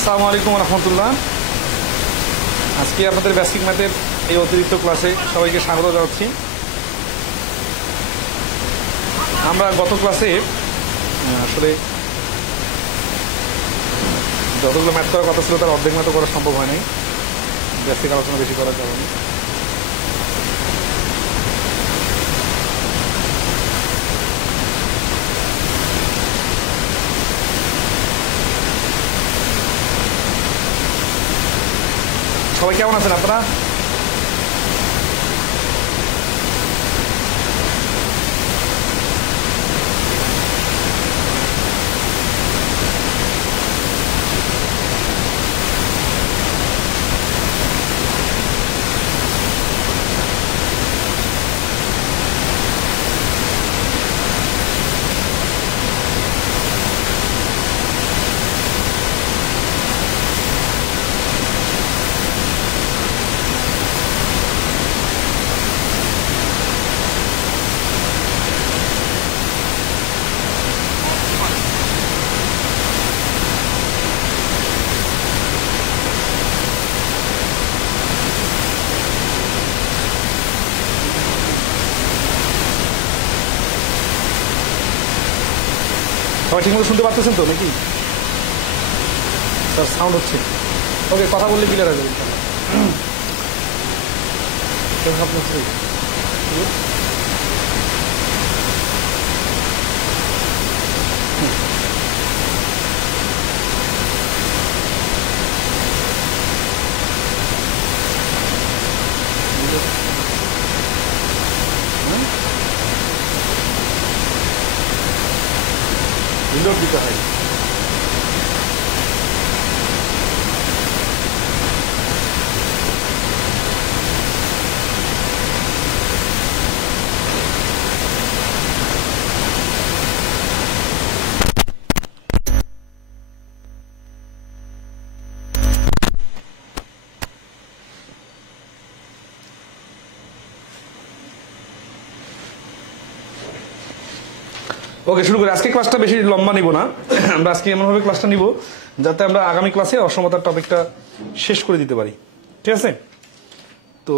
আসসালামু আলাইকুম রহমতুল্লাহ। আজকে আপনাদের বেসিক ম্যাথের এই অতিরিক্ত ক্লাসে সবাইকে স্বাগত জানাচ্ছি। আমরা গত ক্লাসে আসলে যতগুলো ম্যাথ করার কথা ছিল তার অর্ধেক ম্যাথও করা সম্ভব হয়নি, বেসিক আলোচনা বেশি করার কারণে। সবাই কেমন আছেন আপনারা? সবাই ঠিক মতো শুনতে পারতেছেন তো নাকি? স্যার সাউন্ড হচ্ছে? ওকে, কথা বললে ক্লিয়ার হয়ে যাবে। রিলোড দিতে হয়। ওকে, শুরু করি। আজকে ক্লাসটা বেশি লম্বা নিব না, আমরা আজকে এমনভাবে ক্লাসটা নিব যাতে আমরা আগামী ক্লাসে অসমতার টপিকটা শেষ করে দিতে পারি। ঠিক আছে? তো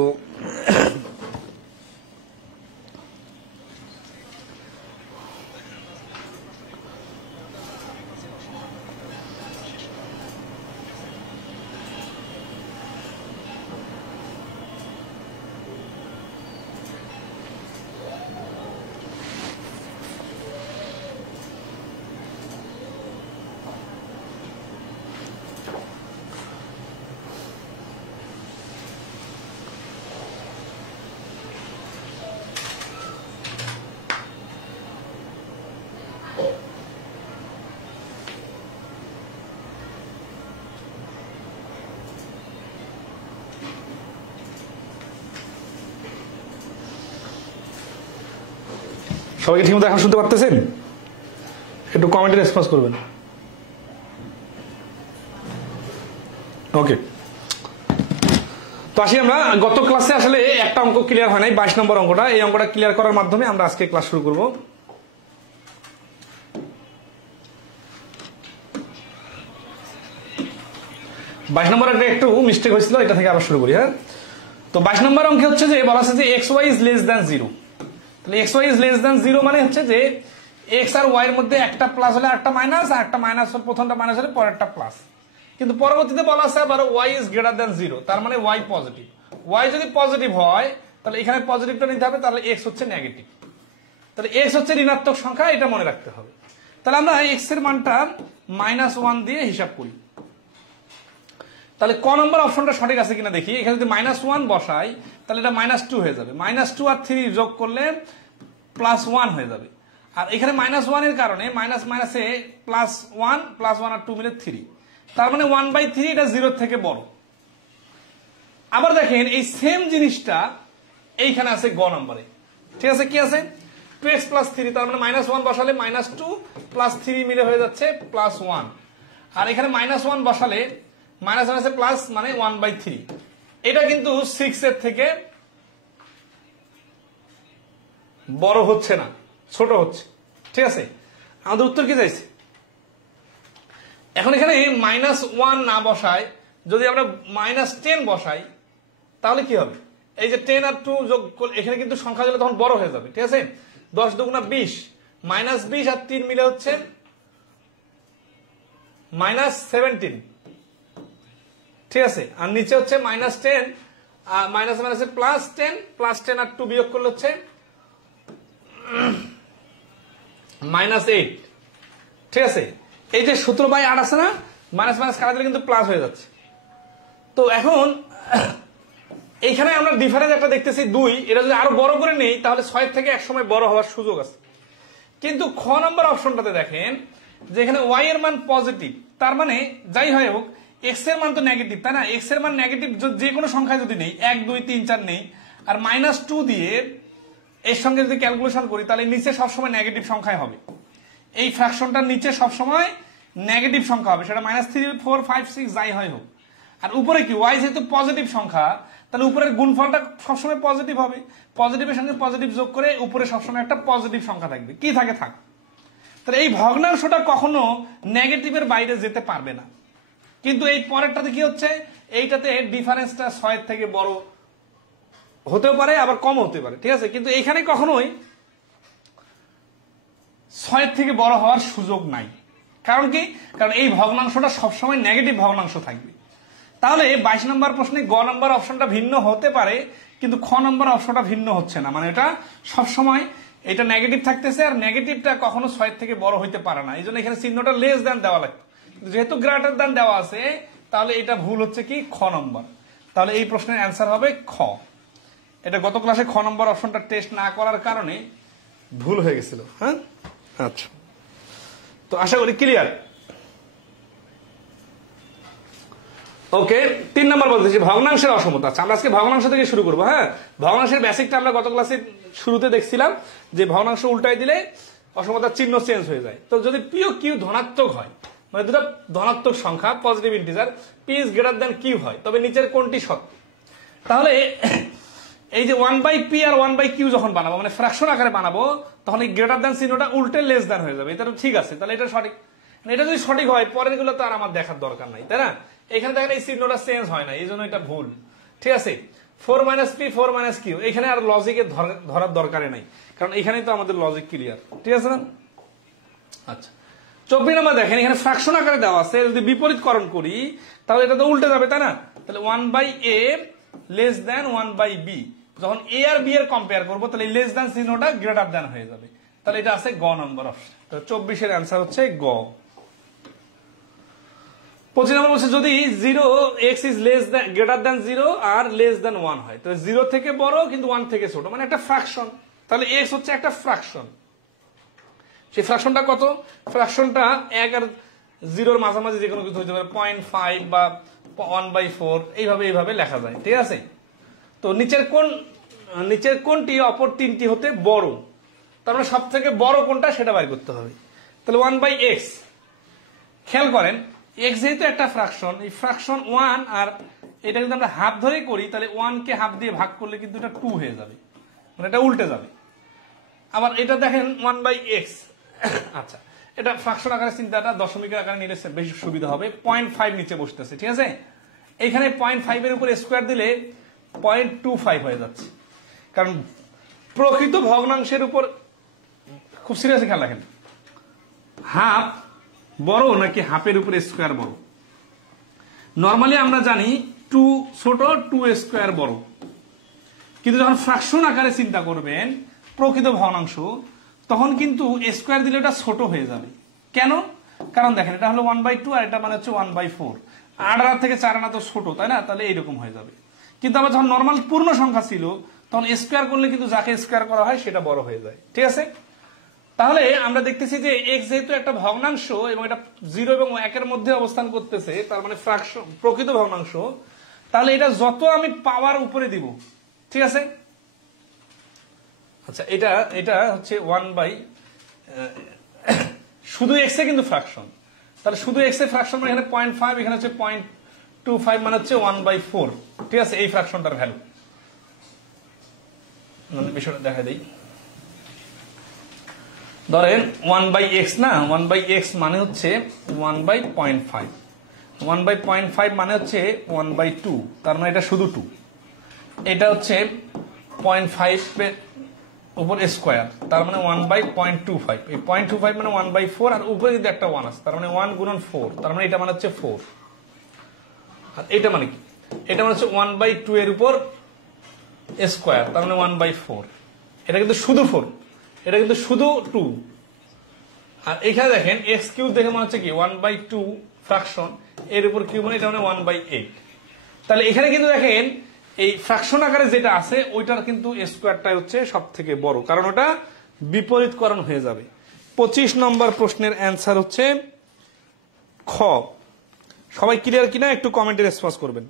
সবাইকে ঠিকমতো এখন শুনতে পারতেছেন? একটু কমেন্টে রেসপন্স করবেন। ওকে, তো আসি আমরা। গত ক্লাসে আসলে একটা অঙ্ক ক্লিয়ার হয় নাই, 22 নম্বর অঙ্কটা। এই অঙ্কটা ক্লিয়ার করার মাধ্যমে আমরা আজকে ক্লাস শুরু করব। বাইশ নম্বর একটু মিস্টেক হয়েছিল, এটা থেকে আবার শুরু করি। হ্যাঁ, তো 22 নম্বর অঙ্কে হচ্ছে যে বলা আছে যে X Y is less than 0। তাহলে X Y is less than 0 মানে হচ্ছে যে এক্স আর ওয়াই এর মধ্যে একটা প্লাস হলে একটা মাইনাস, আর একটা মাইনাস প্রথমটা মাইনাস হলে পরেরটা প্লাস। কিন্তু পরবর্তীতে বলা আছে আবার ওয়াই ইজ গ্রেটার দ্যান 0, তার মানে ওয়াই পজিটিভ। ওয়াই যদি পজিটিভ হয় তাহলে এখানে পজিটিভটা নিতে হবে, তাহলে এক্স হচ্ছে নেগেটিভ। তাহলে এক্স হচ্ছে ঋণাত্মক সংখ্যা, এটা মনে রাখতে হবে। তাহলে আমরা এক্স এর মানটা -1 দিয়ে হিসাব করি। তাহলে ক নম্বর অপশনটা সঠিক আছে কিনা দেখি। এখানে যদি -1 বসাই তাহলে এটা -2 হয়ে যাবে। -2 আর 3 যোগ করলে +1 হয়ে যাবে। আর এখানে -1 এর কারণে মাইনাস মাইনাসে +1 আর 2 মিলে 3, তার মানে 1/3 এটা 0 থেকে বড়। আবার দেখেন এই সেম জিনিসটা এইখানে আছে গ নম্বরে। ঠিক আছে, কি আছে? 2x + 3, তার মানে -1 বসালে -2 + 3 মিলে হয়ে যাচ্ছে +1। আর এখানে -1 বসালে মাইনাস মাইনাসে প্লাস মানে 1/3। এটা কিন্তু 6 এর থেকে বড় হচ্ছে না, ছোট হচ্ছে। ঠিক আছে, আমাদের উত্তর কি চাইছে? এখন এখানে -1 না বসায় যদি আমরা -10 বসাই তাহলে কি হবে? এই যে 10 আর 2 যোগ করলে এখানে কিন্তু সংখ্যা দিলে তখন বড় হয়ে যাবে, ঠিক আছে? 10 দুগুণা 20, -20 আর 3 মিলে হচ্ছে -17, ঠিক আছে? আর নিচে হচ্ছে -10 আর মাইনাসে +10 আর 2 বিয়োগ করলে হচ্ছে -8, ঠিক আছে? এই যে 17/8 আছে না, মাইনাস কাটা দিলে কিন্তু প্লাস হয়ে যাচ্ছে। তো এখন এইখানে আমরা ডিফারেন্স একটা দেখতেছি 2, এটা যদি আরো বড় করে নেই তাহলে 6 থেকে এক সময় বড় হওয়ার সুযোগ আছে। কিন্তু খ নম্বর অপশনটাতে দেখেন যে এখানে y এর মান পজিটিভ, তার মানে যাই হয় হোক x এর মান তো নেগেটিভ, তাই না? x এর মান নেগেটিভ যে কোনো সংখ্যায় যদি নেই, 1 2 3 4 নেই, আর -2 দিয়ে এর সঙ্গে যদি ক্যালকুলেশন করি তাহলে নিচে সবসময় নেগেটিভ সংখ্যায় হবে। এই ফ্র্যাকশনটার নিচে সবসময় নেগেটিভ সংখ্যা হবে, সেটা -3 4 5 6 যাই হয় হোক। আর উপরে কি y যেহেতু পজিটিভ সংখ্যা, তাহলে উপরের গুণফলটা সবসময় পজিটিভ হবে। পজিটিভের সঙ্গে পজিটিভ যোগ করে উপরে সবসময় একটা পজিটিভ সংখ্যা থাকবে, কি থাকে থাক। তাহলে এই ভগ্নাংশটা কখনো নেগেটিভের বাইরে যেতে পারবে না। কিন্তু এই পরেরটাতে কি হচ্ছে, এইটাতে ডিফারেন্সটা 6 থেকে বড় হতেও পারে আবার কম হতে পারে, ঠিক আছে? কিন্তু এইখানে কখনোই 6 থেকে বড় হওয়ার সুযোগ নাই। কারণ কি? কারণ এই ভগ্নাংশটা সবসময় নেগেটিভ ভগ্নাংশ থাকবে। তাহলে 22 নম্বর প্রশ্নে গ নম্বর অপশনটা ভিন্ন হতে পারে, কিন্তু খ নম্বর অপশনটা ভিন্ন হচ্ছে না। মানে এটা সবসময় এটা নেগেটিভ থাকতেছে, আর নেগেটিভটা কখনো 6 থেকে বড় হইতে পারে না। এই জন্য এখানে চিহ্নটা লেস দ্যান দেওয়া লাগবে, যেহেতু গ্রেটার দ্যান দেওয়া আছে তাহলে এটা ভুল হচ্ছে কি খ নম্বর। তাহলে এই প্রশ্নের অ্যান্সার হবে খ। এটা গত ক্লাসে খ নম্বর অপশনটা টেস্ট না করার কারণে ভুল হয়ে গেছিল। হ্যাঁ, আচ্ছা, তো আশা করি ক্লিয়ার। ওকে, 3 নম্বর বলতেছি ভগ্নাংশের অসমতা। আচ্ছা, আমরা আজকে ভগ্নাংশ থেকে শুরু করবো। হ্যাঁ, ভগ্নাংশের বেসিকটা আমরা গত ক্লাসে শুরুতে দেখছিলাম যে ভগ্নাংশ উল্টাই দিলে অসমতার চিহ্ন চেঞ্জ হয়ে যায়। তো যদি পি ও কিউ ধনাত্মক হয়, মানে দুটো ধনাত্মক সংখ্যা positive integer, P is greater than Q হয়, তবে নিচের কোনটি সত্য? তাহলে এই যে 1/p আর 1/q যখন বানাবো, মানে ফ্র্যাকশন আকারে বানাবো, তখন এই গ্রেটার দ্যান চিহ্নটা উল্টে লেস দ্যান হয়ে যাবে। এটা তো ঠিক আছে, তাহলে এটা সঠিক। এটা যদি সঠিক হয় পরের গুলো তো আর আমার দেখার দরকার নাই, তাই না? এখানে দেখেন এই চিহ্নটা চেঞ্জ হয় না, এই জন্য এটা ভুল, ঠিক আছে? 4 - p 4 - q, এখানে আর লজিকে ধরার দরকারই নাই, কারণ এখানেই তো আমাদের লজিক ক্লিয়ার, ঠিক আছে না? আচ্ছা, 24 নম্বর দেখেন এখানে ফ্র্যাকশন আকারে দেওয়া আছে, যদি বিপরীতকরণ করি তাহলে এটা তো উল্টে যাবে, তাই না? তাহলে 1/a লেস দ্যান 1/b, যখন a আর b এর কম্পেয়ার করবো তাহলে লেস দ্যান চিহ্নটা গ্রেটার দ্যান হয়ে যাবে। তাহলে এটা আছে গ নম্বর অপশন। তো 24 এর অ্যান্সার হচ্ছে গ। 25 নম্বর বলছে যদি 0x is less than greater than 0 আর লেস দ্যান 1 হয়, তো 0 থেকে বড় কিন্তু 1 থেকে ছোট, মানে একটা ফ্র্যাকশন। তাহলে x হচ্ছে একটা ফ্র্যাকশন। সেই ফ্র্যাকশনটা কত? ফ্র্যাকশনটা 1 আর 0 এর মাঝামাঝি যে কোনো কিছু হতে পারে, 0.5 বা 1/4, এইভাবে লেখা যায়, ঠিক আছে? তো নিচের কোনটি অপর তিনটি হতে বড়? তার মানে সব থেকে বড় কোনটা সেটা বাইর করতে হবে। তাহলে 1/x, খেয়াল করেন x যেহেতু একটা ফ্র্যাকশন, এই ফ্র্যাকশন 1 আর এটা যদি আমরা হাফ ধরে করি তাহলে 1 কে হাফ দিয়ে ভাগ করলে কিন্তু এটা 2 হয়ে যাবে, মানে এটা উল্টে যাবে। আবার এটা দেখেন 1/x, আচ্ছা এটা ফ্র্যাকশন আকারে চিন্তাটা দশমিকের আকারে নিলে বেশি সুবিধা হবে। 0.5 নিচে বসতেছে, ঠিক আছে? এখানে 0.5 এর উপর স্কোয়ার দিলে 0.25 হয়ে যাচ্ছে, কারণ প্রকৃত ভগ্নাংশের উপর খুব সিরিয়াসলি খেয়াল রাখেন, হাফ বড় নাকি হাফের উপরে স্কোয়ার বড়? নর্মালি আমরা জানি 2 ছোট 2 স্কোয়ার বড়, কিন্তু যখন ফ্র্যাকশন আকারে চিন্তা করবেন প্রকৃত ভগ্নাংশ, তখন কিন্তু স্কোয়ার দিলে এটা ছোট হয়ে যাবে। কেন? কারণ দেখেন এটা হলো 1/2 আর এটা মানে হচ্ছে 1/4, 8 আনা থেকে 4 আনা তো ছোট, তাই না? তাহলে এইরকম হয়ে যাবে। কিন্তু আবার যখন নর্মাল পূর্ণ সংখ্যা ছিল তখন স্কোয়ার করলে কিন্তু যাকে স্কোয়ার করা হয় সেটা বড় হয়ে যায়, ঠিক আছে? তাহলে আমরা দেখতেছি যে x যেহেতু একটা ভগ্নাংশ এবং এটা 0 এবং 1 এর মধ্যে অবস্থান করতেছে, তার মানে ফ্র্যাকশন প্রকৃত ভগ্নাংশ, তাহলে এটা যত আমি পাওয়ার উপরে দিব, ঠিক আছে? আচ্ছা, এটা হচ্ছে 1/, শুধু x এ কিন্তু ফ্র্যাকশন, তাহলে শুধু x এ ফ্র্যাকশন মানে এখানে 0.5, এখানে হচ্ছে 0.25, মানে হচ্ছে 1/4, ঠিক আছে? এই ফ্র্যাকশনটার ভ্যালু বিষয়টা দেখা দেই। ধরেন 1/x না, 1/x মানে হচ্ছে 1/0.5, 1/0.5 মানে হচ্ছে 1/2, তার মানে এটা শুধু 2, এটা হচ্ছে 0.5 এর উপর স্কোয়ার, তার মানে 1/0.25, এই 0.25 মানে 1/4, আর উপরে যদি একটা 1 আছে তার মানে 1 গুণন 4, তার মানে এটা মানে হচ্ছে 4, আর এটা মানে কি, এটা মানে হচ্ছে 1/2 এর উপর স্কোয়ার, তার মানে 1/4, এটা কিন্তু শুধু 4, এটা কিন্তু শুধু 2, আর এখানে দেখেন এক্স কিউব দেখে মনে হচ্ছে কি 1/2 ফ্র্যাকশন এর উপর কিউব, মানে এটা মানে 1/8, তাহলে এখানে কিন্তু দেখেন এই ফ্র্যাকশন আকারে যেটা আছে ওইটার কিন্তু স্কোয়ারটাই হচ্ছে সব থেকে বড়, কারণ ওটা বিপরীতকরণ হয়ে যাবে। 25 নম্বর প্রশ্নের অ্যান্সার হচ্ছে খ। সবাই ক্লিয়ার কিনা একটু কমেন্টে রেসপন্স করবেন।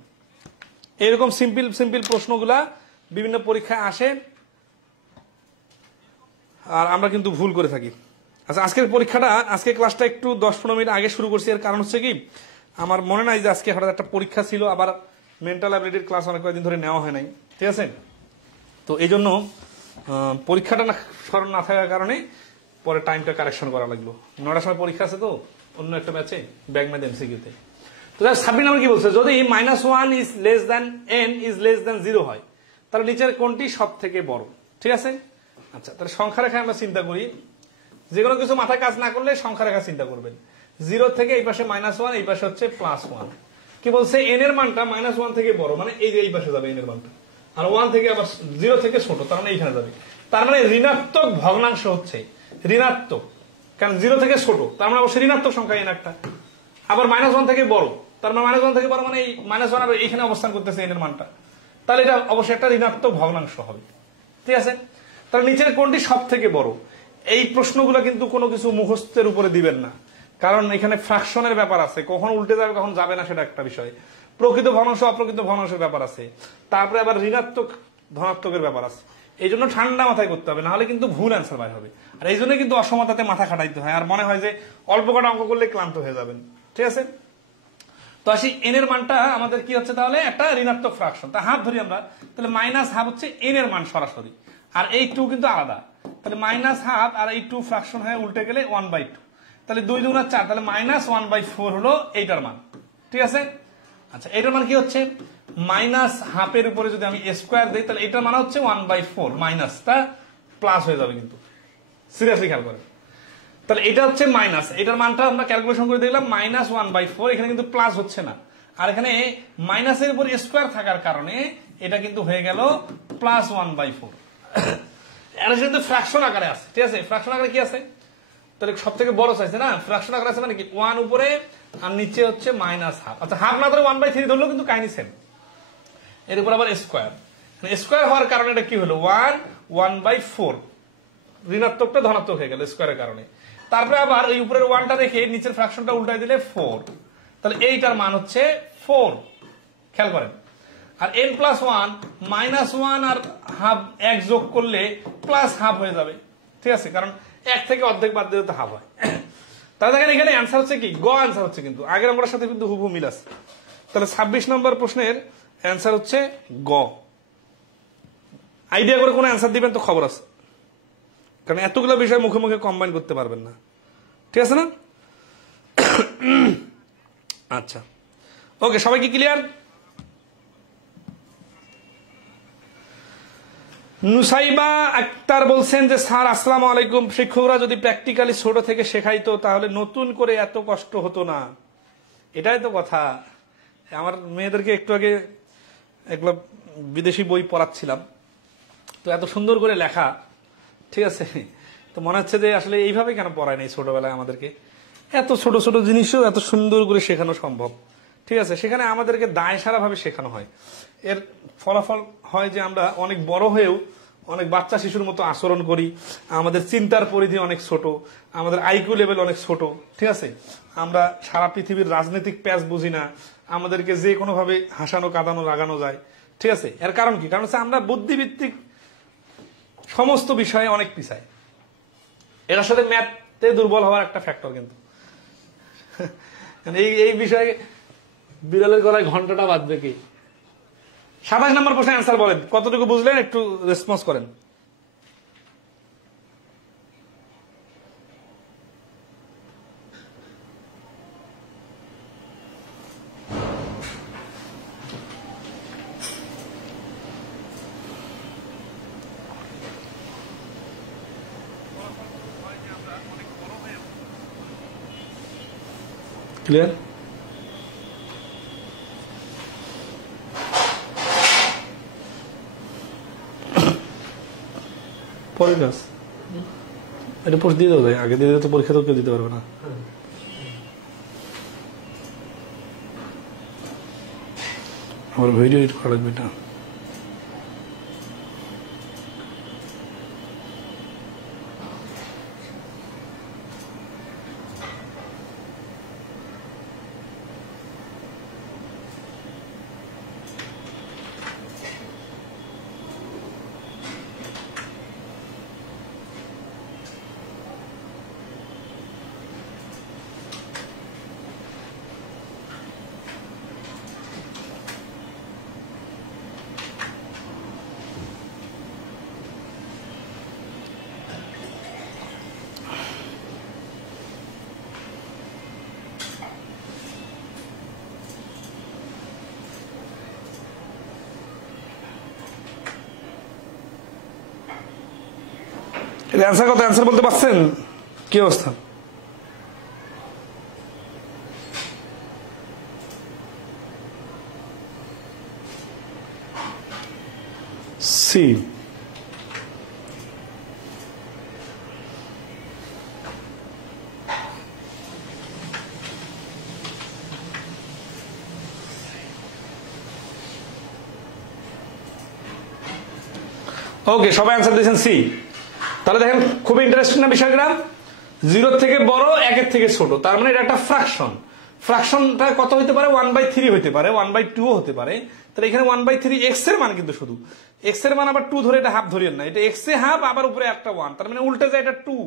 এরকম সিম্পল সিম্পল প্রশ্নগুলা বিভিন্ন পরীক্ষায় আসে আর আমরা কিন্তু ভুল করে থাকি। আচ্ছা, আজকের পরীক্ষাটা, আজকের ক্লাসটা একটু 10-15 মিনিট আগে শুরু করছি, এর কারণ হচ্ছে কি আমার মনে নাই যে আজকে হঠাৎ একটা পরীক্ষা ছিল, আবার মেন্টাল অ্যাবিলিটির ক্লাস অনেক কয়েকদিন ধরে নেওয়া হয় নাই, ঠিক আছে। তো এই জন্য পরীক্ষাটা স্মরণ না থাকার কারণে পরে টাইমটা কারেকশন করা লাগলো। 9টার সময় পরীক্ষা আছে তো অন্য একটা ম্যাচে, ব্যাক ম্যাথ এমসিকিউতে। তো 26 নম্বর কি বলছে, যদি -1 is less than n is less than 0 হয় তাহলে নিচের কোনটি সব থেকে বড়, ঠিক আছে। আচ্ছা, তাহলে সংখ্যা রেখায় আমরা চিন্তা করি, যে কোনো কিছু মাথায় কাজ না করলে সংখ্যা রেখা চিন্তা করবেন। 0 থেকে এই পাশে -1, এই পাশে হচ্ছে +1, কি বলছে n এর মানটা -1 থেকে বড়, মানে এই যে এই পাশে যাবে n এর মানটা, আর 1 থেকে আবার 0 থেকে ছোট, তার মানে এইখানে যাবে, তার মানে ঋণাত্মক ভগ্নাংশ হচ্ছে ঋণাত্মক, কারণ 0 থেকে ছোট তার মানে অবশ্যই ঋণাত্মক সংখ্যা n একটা, আবার -1 থেকে বড় তার মানে -1 থেকে বড় মানে এই -1 আর এইখানে অবস্থান করতেছে n এর মানটা, তাহলে এটা অবশ্যই একটা ঋণাত্মক ভগ্নাংশ হবে, ঠিক আছে। তাহলে নিচের কোনটি সব থেকে বড়, এই প্রশ্নগুলো কিন্তু কোনো কিছু মুখস্থের উপরে দিবেন না, কারণ এখানে ফ্র্যাকশনের ব্যাপার আছে, কখন উল্টে যাবে কখন যাবে না সেটা একটা বিষয়, প্রকৃত ভগ্নাংশ অপ্রকৃত ভগ্নাংশের ব্যাপার আছে, তারপরে আবার ঋণাত্মক ধনাত্মকের ব্যাপার আছে, এই জন্য ঠান্ডা মাথায় করতে হবে, নাহলে কিন্তু ভুল অ্যান্সার বাইর হবে। আর এই জন্য কিন্তু অসমতাতে মাথা খাটাইতে হয়, আর মনে হয় যে অল্প কটা অঙ্ক করলে ক্লান্ত হয়ে যাবেন, ঠিক আছে। তো আসি n এর মানটা আমাদের কি হচ্ছে, তাহলে একটা ঋণাত্মক ফ্র্যাকশন, তা হাফ ধরি আমরা, তাহলে -1/2 হচ্ছে n এর মান সরাসরি, আর এই 2 কিন্তু আলাদা, তাহলে -1/2 আর এই 2 ফ্র্যাকশন হয়ে উল্টে গেলে 1/2, তাহলে 2 × 4, তাহলে -1/4 হলো এইটার মান, ঠিক আছে। আচ্ছা, এটার মান কি হচ্ছে, -1/2 এর উপরে যদি আমি স্কোয়ার দিই তাহলে এটার মান হচ্ছে 1/4, মাইনাসটা প্লাস হয়ে যাবে, কিন্তু সিরিয়াসলি খেয়াল করেন, তাহলে এটা হচ্ছে মাইনাস, এটার মানটা আমরা ক্যালকুলেশন করে দেখলাম -1/4, এখানে কিন্তু প্লাস হচ্ছে না, আর এখানে মাইনাসের উপর স্কোয়ার থাকার কারণে এটা কিন্তু হয়ে গেল +1/4, এটা কিন্তু ফ্র্যাকশন আকারে আছে, ঠিক আছে। ফ্র্যাকশন আকারে কি আছে, তাহলে সব থেকে বড় চাইছে না, ফ্র্যাকশন আকারে আছে মানে কি 1 উপরে আর নিচে হচ্ছে -1/2, আচ্ছা হাফ না ধরে 1/3 ধরলেও কিন্তু কাহিনী সেম, এর উপর আবার স্কোয়ার, স্কোয়ার হওয়ার কারণে এটা কি হলো 1/4, ঋণাত্মকটা ধনাত্মক হয়ে গেল স্কোয়ারের কারণে, তারপরে আবার এই উপরের 1টা রেখে নিচের ফ্র্যাকশনটা উল্টাই দিলে 4, তাহলে এইটার মান হচ্ছে 4, খেয়াল করেন। আর n+1 -1 আর হাফ এক যোগ করলে +1/2 হয়ে যাবে, ঠিক আছে, কারণ 1 থেকে অর্ধেক বাদ দিলে তো হাফ হয়। তাহলে দেখেন এখানে অ্যান্সার হচ্ছে কি গ অ্যান্সার হচ্ছে, কিন্তু আগের অঙ্কটার সাথে কিন্তু হুবহু মিল আছে। তাহলে 26 নম্বর প্রশ্নের অ্যান্সার হচ্ছে গ। আইডিয়া করে কোনো অ্যান্সার দিবেন তো খবর আছে, কারণ এতগুলো বিষয় মুখে মুখে কম্বাইন করতে পারবেন না, ঠিক আছে না। আচ্ছা, ওকে, সবাই কি ক্লিয়ার? নুসাইবা আক্তার বলছেন যে স্যার আসসালামু আলাইকুম, শিক্ষকরা যদি প্র্যাকটিক্যালি ছোট থেকে শেখাইতো তাহলে নতুন করে এত কষ্ট হতো না, এটাই তো কথা। আমার মেয়েদেরকে একটু আগে এগুলো বিদেশি বই পড়াচ্ছিলাম, তো এত সুন্দর করে লেখা, ঠিক আছে, তো মনে হচ্ছে যে আসলে এইভাবে কেন পড়ায় নাই ছোটবেলায় আমাদেরকে, এত ছোট ছোট জিনিসও এত সুন্দর করে শেখানো সম্ভব, ঠিক আছে। সেখানে আমাদেরকে দায়সারা ভাবে শেখানো হয়, এর ফলাফল হয় যে আমরা অনেক বড় হয়েও অনেক বাচ্চা শিশুর মতো আচরণ করি, আমাদের চিন্তার পরিধি অনেক ছোট, আমাদের আইকিউ লেভেল অনেক ছোট, ঠিক আছে। আমরা সারা পৃথিবীর রাজনৈতিক প্যাচ বুঝি না, আমাদেরকে যে কোনো ভাবে হাসানো কাঁদানো লাগানো যায়, ঠিক আছে। এর কারণ কি? কারণ হচ্ছে আমরা বুদ্ধিভিত্তিক সমস্ত বিষয়ে অনেক পিছাই, এটার সাথে ম্যাথে দুর্বল হওয়ার একটা ফ্যাক্টর, কিন্তু এই বিষয়ে বিড়ালের গলায় ঘন্টাটা বাঁধবে কি। 27 নম্বর প্রশ্নের অ্যান্সার বলেন, কতটুকু বুঝলেন একটু রেসপন্স করেন। ক্লিয়ার? পরের কাজ এটা পোস্ট দিয়ে দেবে, আগে দিয়ে দিলে তো পরীক্ষা তো কেউ দিতে পারবে না। আমার ভিডিও এডিট করা লাগবে এটা। অ্যান্সার কত? অ্যান্সার বলতে পারছেন? কি অবস্থা? সি। ওকে, সবাই অ্যান্সার দিয়েছেন সি। তাহলে দেখেন খুব ইন্টারেস্টিং না বিষয়টা? 0 থেকে বড়, 1 থেকে ছোট, তার মানে এটা একটা ফ্র্যাকশন। ফ্র্যাকশনটা কত হতে পারে? 1/3 হতে পারে, 1/2 হতে পারে। তাহলে এখানে 1/3 এক্স এর মান, কিন্তু শুধু এক্স এর মান আবার 2 ধরে, এটা হাফ ধরিয়েন না, এটা এক্স এ হাফ, আবার উপরে একটা 1, তার মানে উল্টে যায়, এটা 2।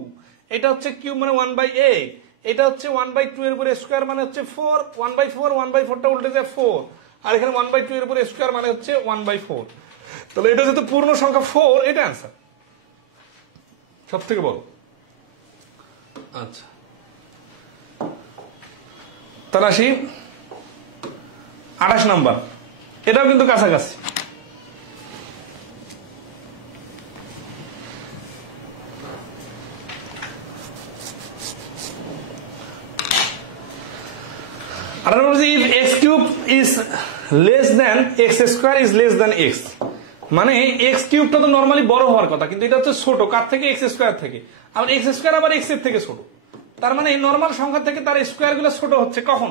এটা হচ্ছে কিউব মানে 1/8, এটা হচ্ছে 1/2 এর উপরে স্কোয়ার মানে হচ্ছে 4, 1/4, 1/4টা উল্টে যায় 4, আর এখানে 1/2 এর উপরে স্কোয়ার মানে হচ্ছে 1/4। তাহলে এটা যেহেতু পূর্ণ সংখ্যা 4, এটা অ্যান্সার সব থেকে বড়। আচ্ছা, তাহলে আসি 28 নাম্বার। এটাও কিন্তু কাছাকাছি। x cube is less than x square is less than x, মানে এক্স কিউবটা তো নর্মালি বড় হওয়ার কথা, কিন্তু এটা হচ্ছে ছোট কার থেকে? এক্স স্কোয়ার থেকে। আবার এক্স স্কোয়ার আবার এক্স এর থেকে ছোট, তার মানে নর্মাল সংখ্যা থেকে তার স্কোয়ার গুলো ছোট হচ্ছে। কখন?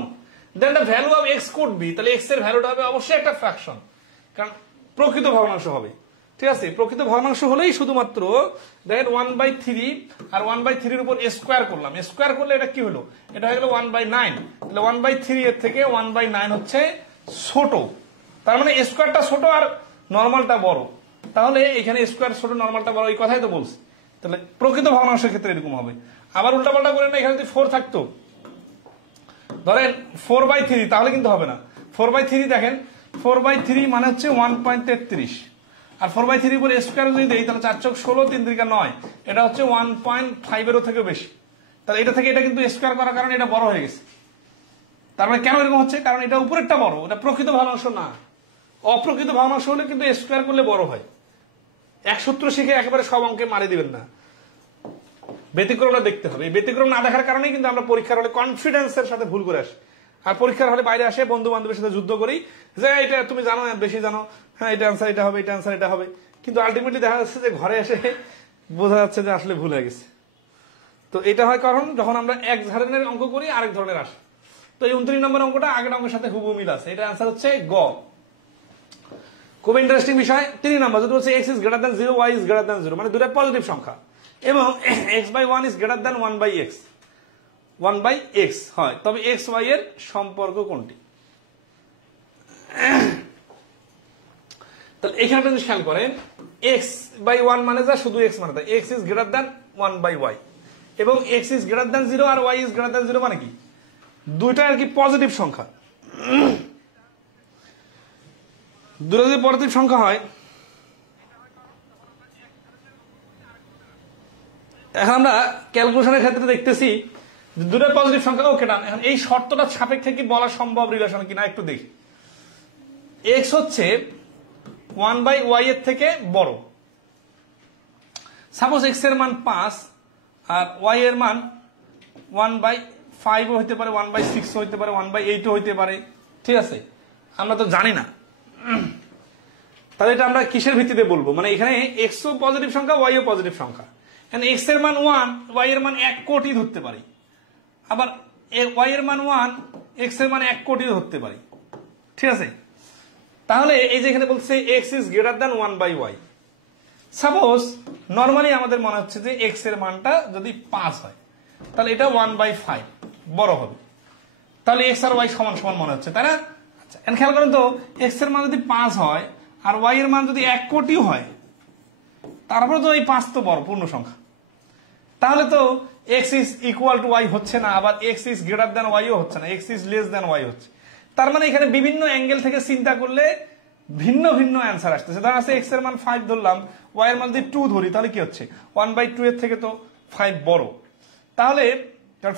Then the value of X could be, তাহলে এক্স এর ভ্যালুটা হবে অবশ্যই একটা ফ্র্যাকশন, কারণ প্রকৃত ভগ্নাংশ হবে। ঠিক আছে, প্রকৃত ভগ্নাংশ হলেই শুধুমাত্র দেখেন 1/3 আর 1/3 এর উপর স্কোয়ার করলাম, স্কোয়ার করলে এটা কি হলো? এটা হয়ে গেল 1/9। তাহলে 1/3 এর থেকে 1/9 হচ্ছে ছোট, তার মানে স্কোয়ারটা ছোট আর নর্মালটা বড়। তাহলে এখানে স্কোয়ার ছোট, নর্মালটা বড়, এই কথাই তো বলছি। তাহলে প্রকৃত ভগ্নাংশের ক্ষেত্রে এরকম হবে। আবার উল্টাপাল্টা করে না, এখানে যদি 4 থাকতো, ধরেন 4/3, তাহলে কিন্তু হবে না। 4/3 দেখেন, 4/3 মানে হচ্ছে 1.33, আর 4/3 উপরে স্কোয়ার যদি দেই, তাহলে 4 × 16, 3 × 9, এটা হচ্ছে 1.5 এরও থেকে বেশি। তাহলে এটা থেকে এটা কিন্তু স্কোয়ার করার কারণে এটা বড় হয়ে গেছে। তার মানে কেন এরকম হচ্ছে? কারণ এটা উপরেরটা বড়, এটা প্রকৃত ভগ্নাংশ না। অপ্রকৃত ভগ্নাংশ হলে কিন্তু স্কোয়ার করলে বড় হয়। এক সূত্র শিখে একেবারে সব অঙ্কে মারি দিবেন না, ব্যতিক্রমটা দেখতে হবে। এই ব্যতিক্রম না দেখার কারণেই কিন্তু আমরা পরীক্ষার হলে কনফিডেন্সের সাথে ভুল করে আসি, আর পরীক্ষার হলে বাইরে আসে বন্ধু বান্ধবের সাথে যুদ্ধ করি যে এটা তুমি জানো, বেশি জানো, হ্যাঁ এটা আনসার এটা হবে, এটা আনসার এটা হবে, কিন্তু আলটিমেটলি দেখা যাচ্ছে যে ঘরে এসে বোঝা যাচ্ছে যে আসলে ভুল হয়ে গেছে। তো এটা হয় কারণ যখন আমরা এক ধরনের অঙ্ক করি আরেক ধরনের আসে। তো এই 29 নম্বর অঙ্কটা আগের অঙ্কের সাথে হুবহু মিল আছে, এটা আনসার হচ্ছে গ। খুব ইন্টারেস্টিং বিষয়। 3 নম্বর যেটা হচ্ছে x is greater than 0, y is greater than 0, মানে দুটো পজিটিভ সংখ্যা, এবং x/1 is greater than 1/x, 1/x হয়, তবে x y এর সম্পর্ক কোনটি? তাহলে এখানে একটা জিনিস খেয়াল করেন, x/1 মানে যা, শুধু x মানে তাই, x is greater than 1/y, এবং x is greater than 0 R y is greater than 0 মানে কি? দুইটা আর কি পজিটিভ সংখ্যা। দুটো যদি পজিটিভ সংখ্যা হয়, এখন আমরা ক্যালকুলেশনের ক্ষেত্রে দেখতেছি দুটো পজিটিভ সংখ্যা। ওকে ডান। এখন এই শর্তটা সাপেক্ষে কি বলা সম্ভব রিলেশন কিনা একটু দেখি। এক্স হচ্ছে 1/y এর থেকে বড়, সাপোজ এক্স এর মান 5 আর y এর মান 1/4, 5 হইতে পারে, 1/6 হইতে পারে, 1/8 হইতে পারে, ঠিক আছে? আমরা তো জানি না, তাহলে এটা আমরা কিসের ভিত্তিতে বলবো? মানে এখানে এক্স ও পজিটিভ সংখ্যা, ওয়াই ও পজিটিভ সংখ্যা, এখানে এক্স এর মান 1, ওয়াই এর মান 1 কোটি ধরতে পারি, আবার ওয়াই এর মান 1, এক্স এর মান 1 কোটি ধরতে পারি, ঠিক আছে? তাহলে এই যে এখানে বলছে x is greater than 1/y, suppose normally আমাদের মনে হচ্ছে যে এক্স এর মানটা যদি 5 হয় তাহলে এটা 1/5 বড় হবে, তাহলে এক্স আর ওয়াই সমান সমান মনে হচ্ছে, তাই না? আচ্ছা, এখন খেয়াল করেন তো, এক্স এর মান যদি 5 হয় আর ওয়াই এর মান যদি 1 কোটি হয়, তারপরে তো এই 5 তো বড় পূর্ণ সংখ্যা, তাহলে তো X is equal to Y হচ্ছে না, আবার এক্স ইজ গ্রেটার দ্যান ওয়াইও হচ্ছে না, X is less than Y হচ্ছে। তার মানে এখানে বিভিন্ন অ্যাঙ্গেল থেকে চিন্তা করলে ভিন্ন ভিন্ন অ্যান্সার আসতেছে। ধর আছে এক্স এর মান 5 ধরলাম, ওয়াই এর মান যদি 2 ধরি, তাহলে কি হচ্ছে 1/2 এর থেকে তো 5 বড়, তাহলে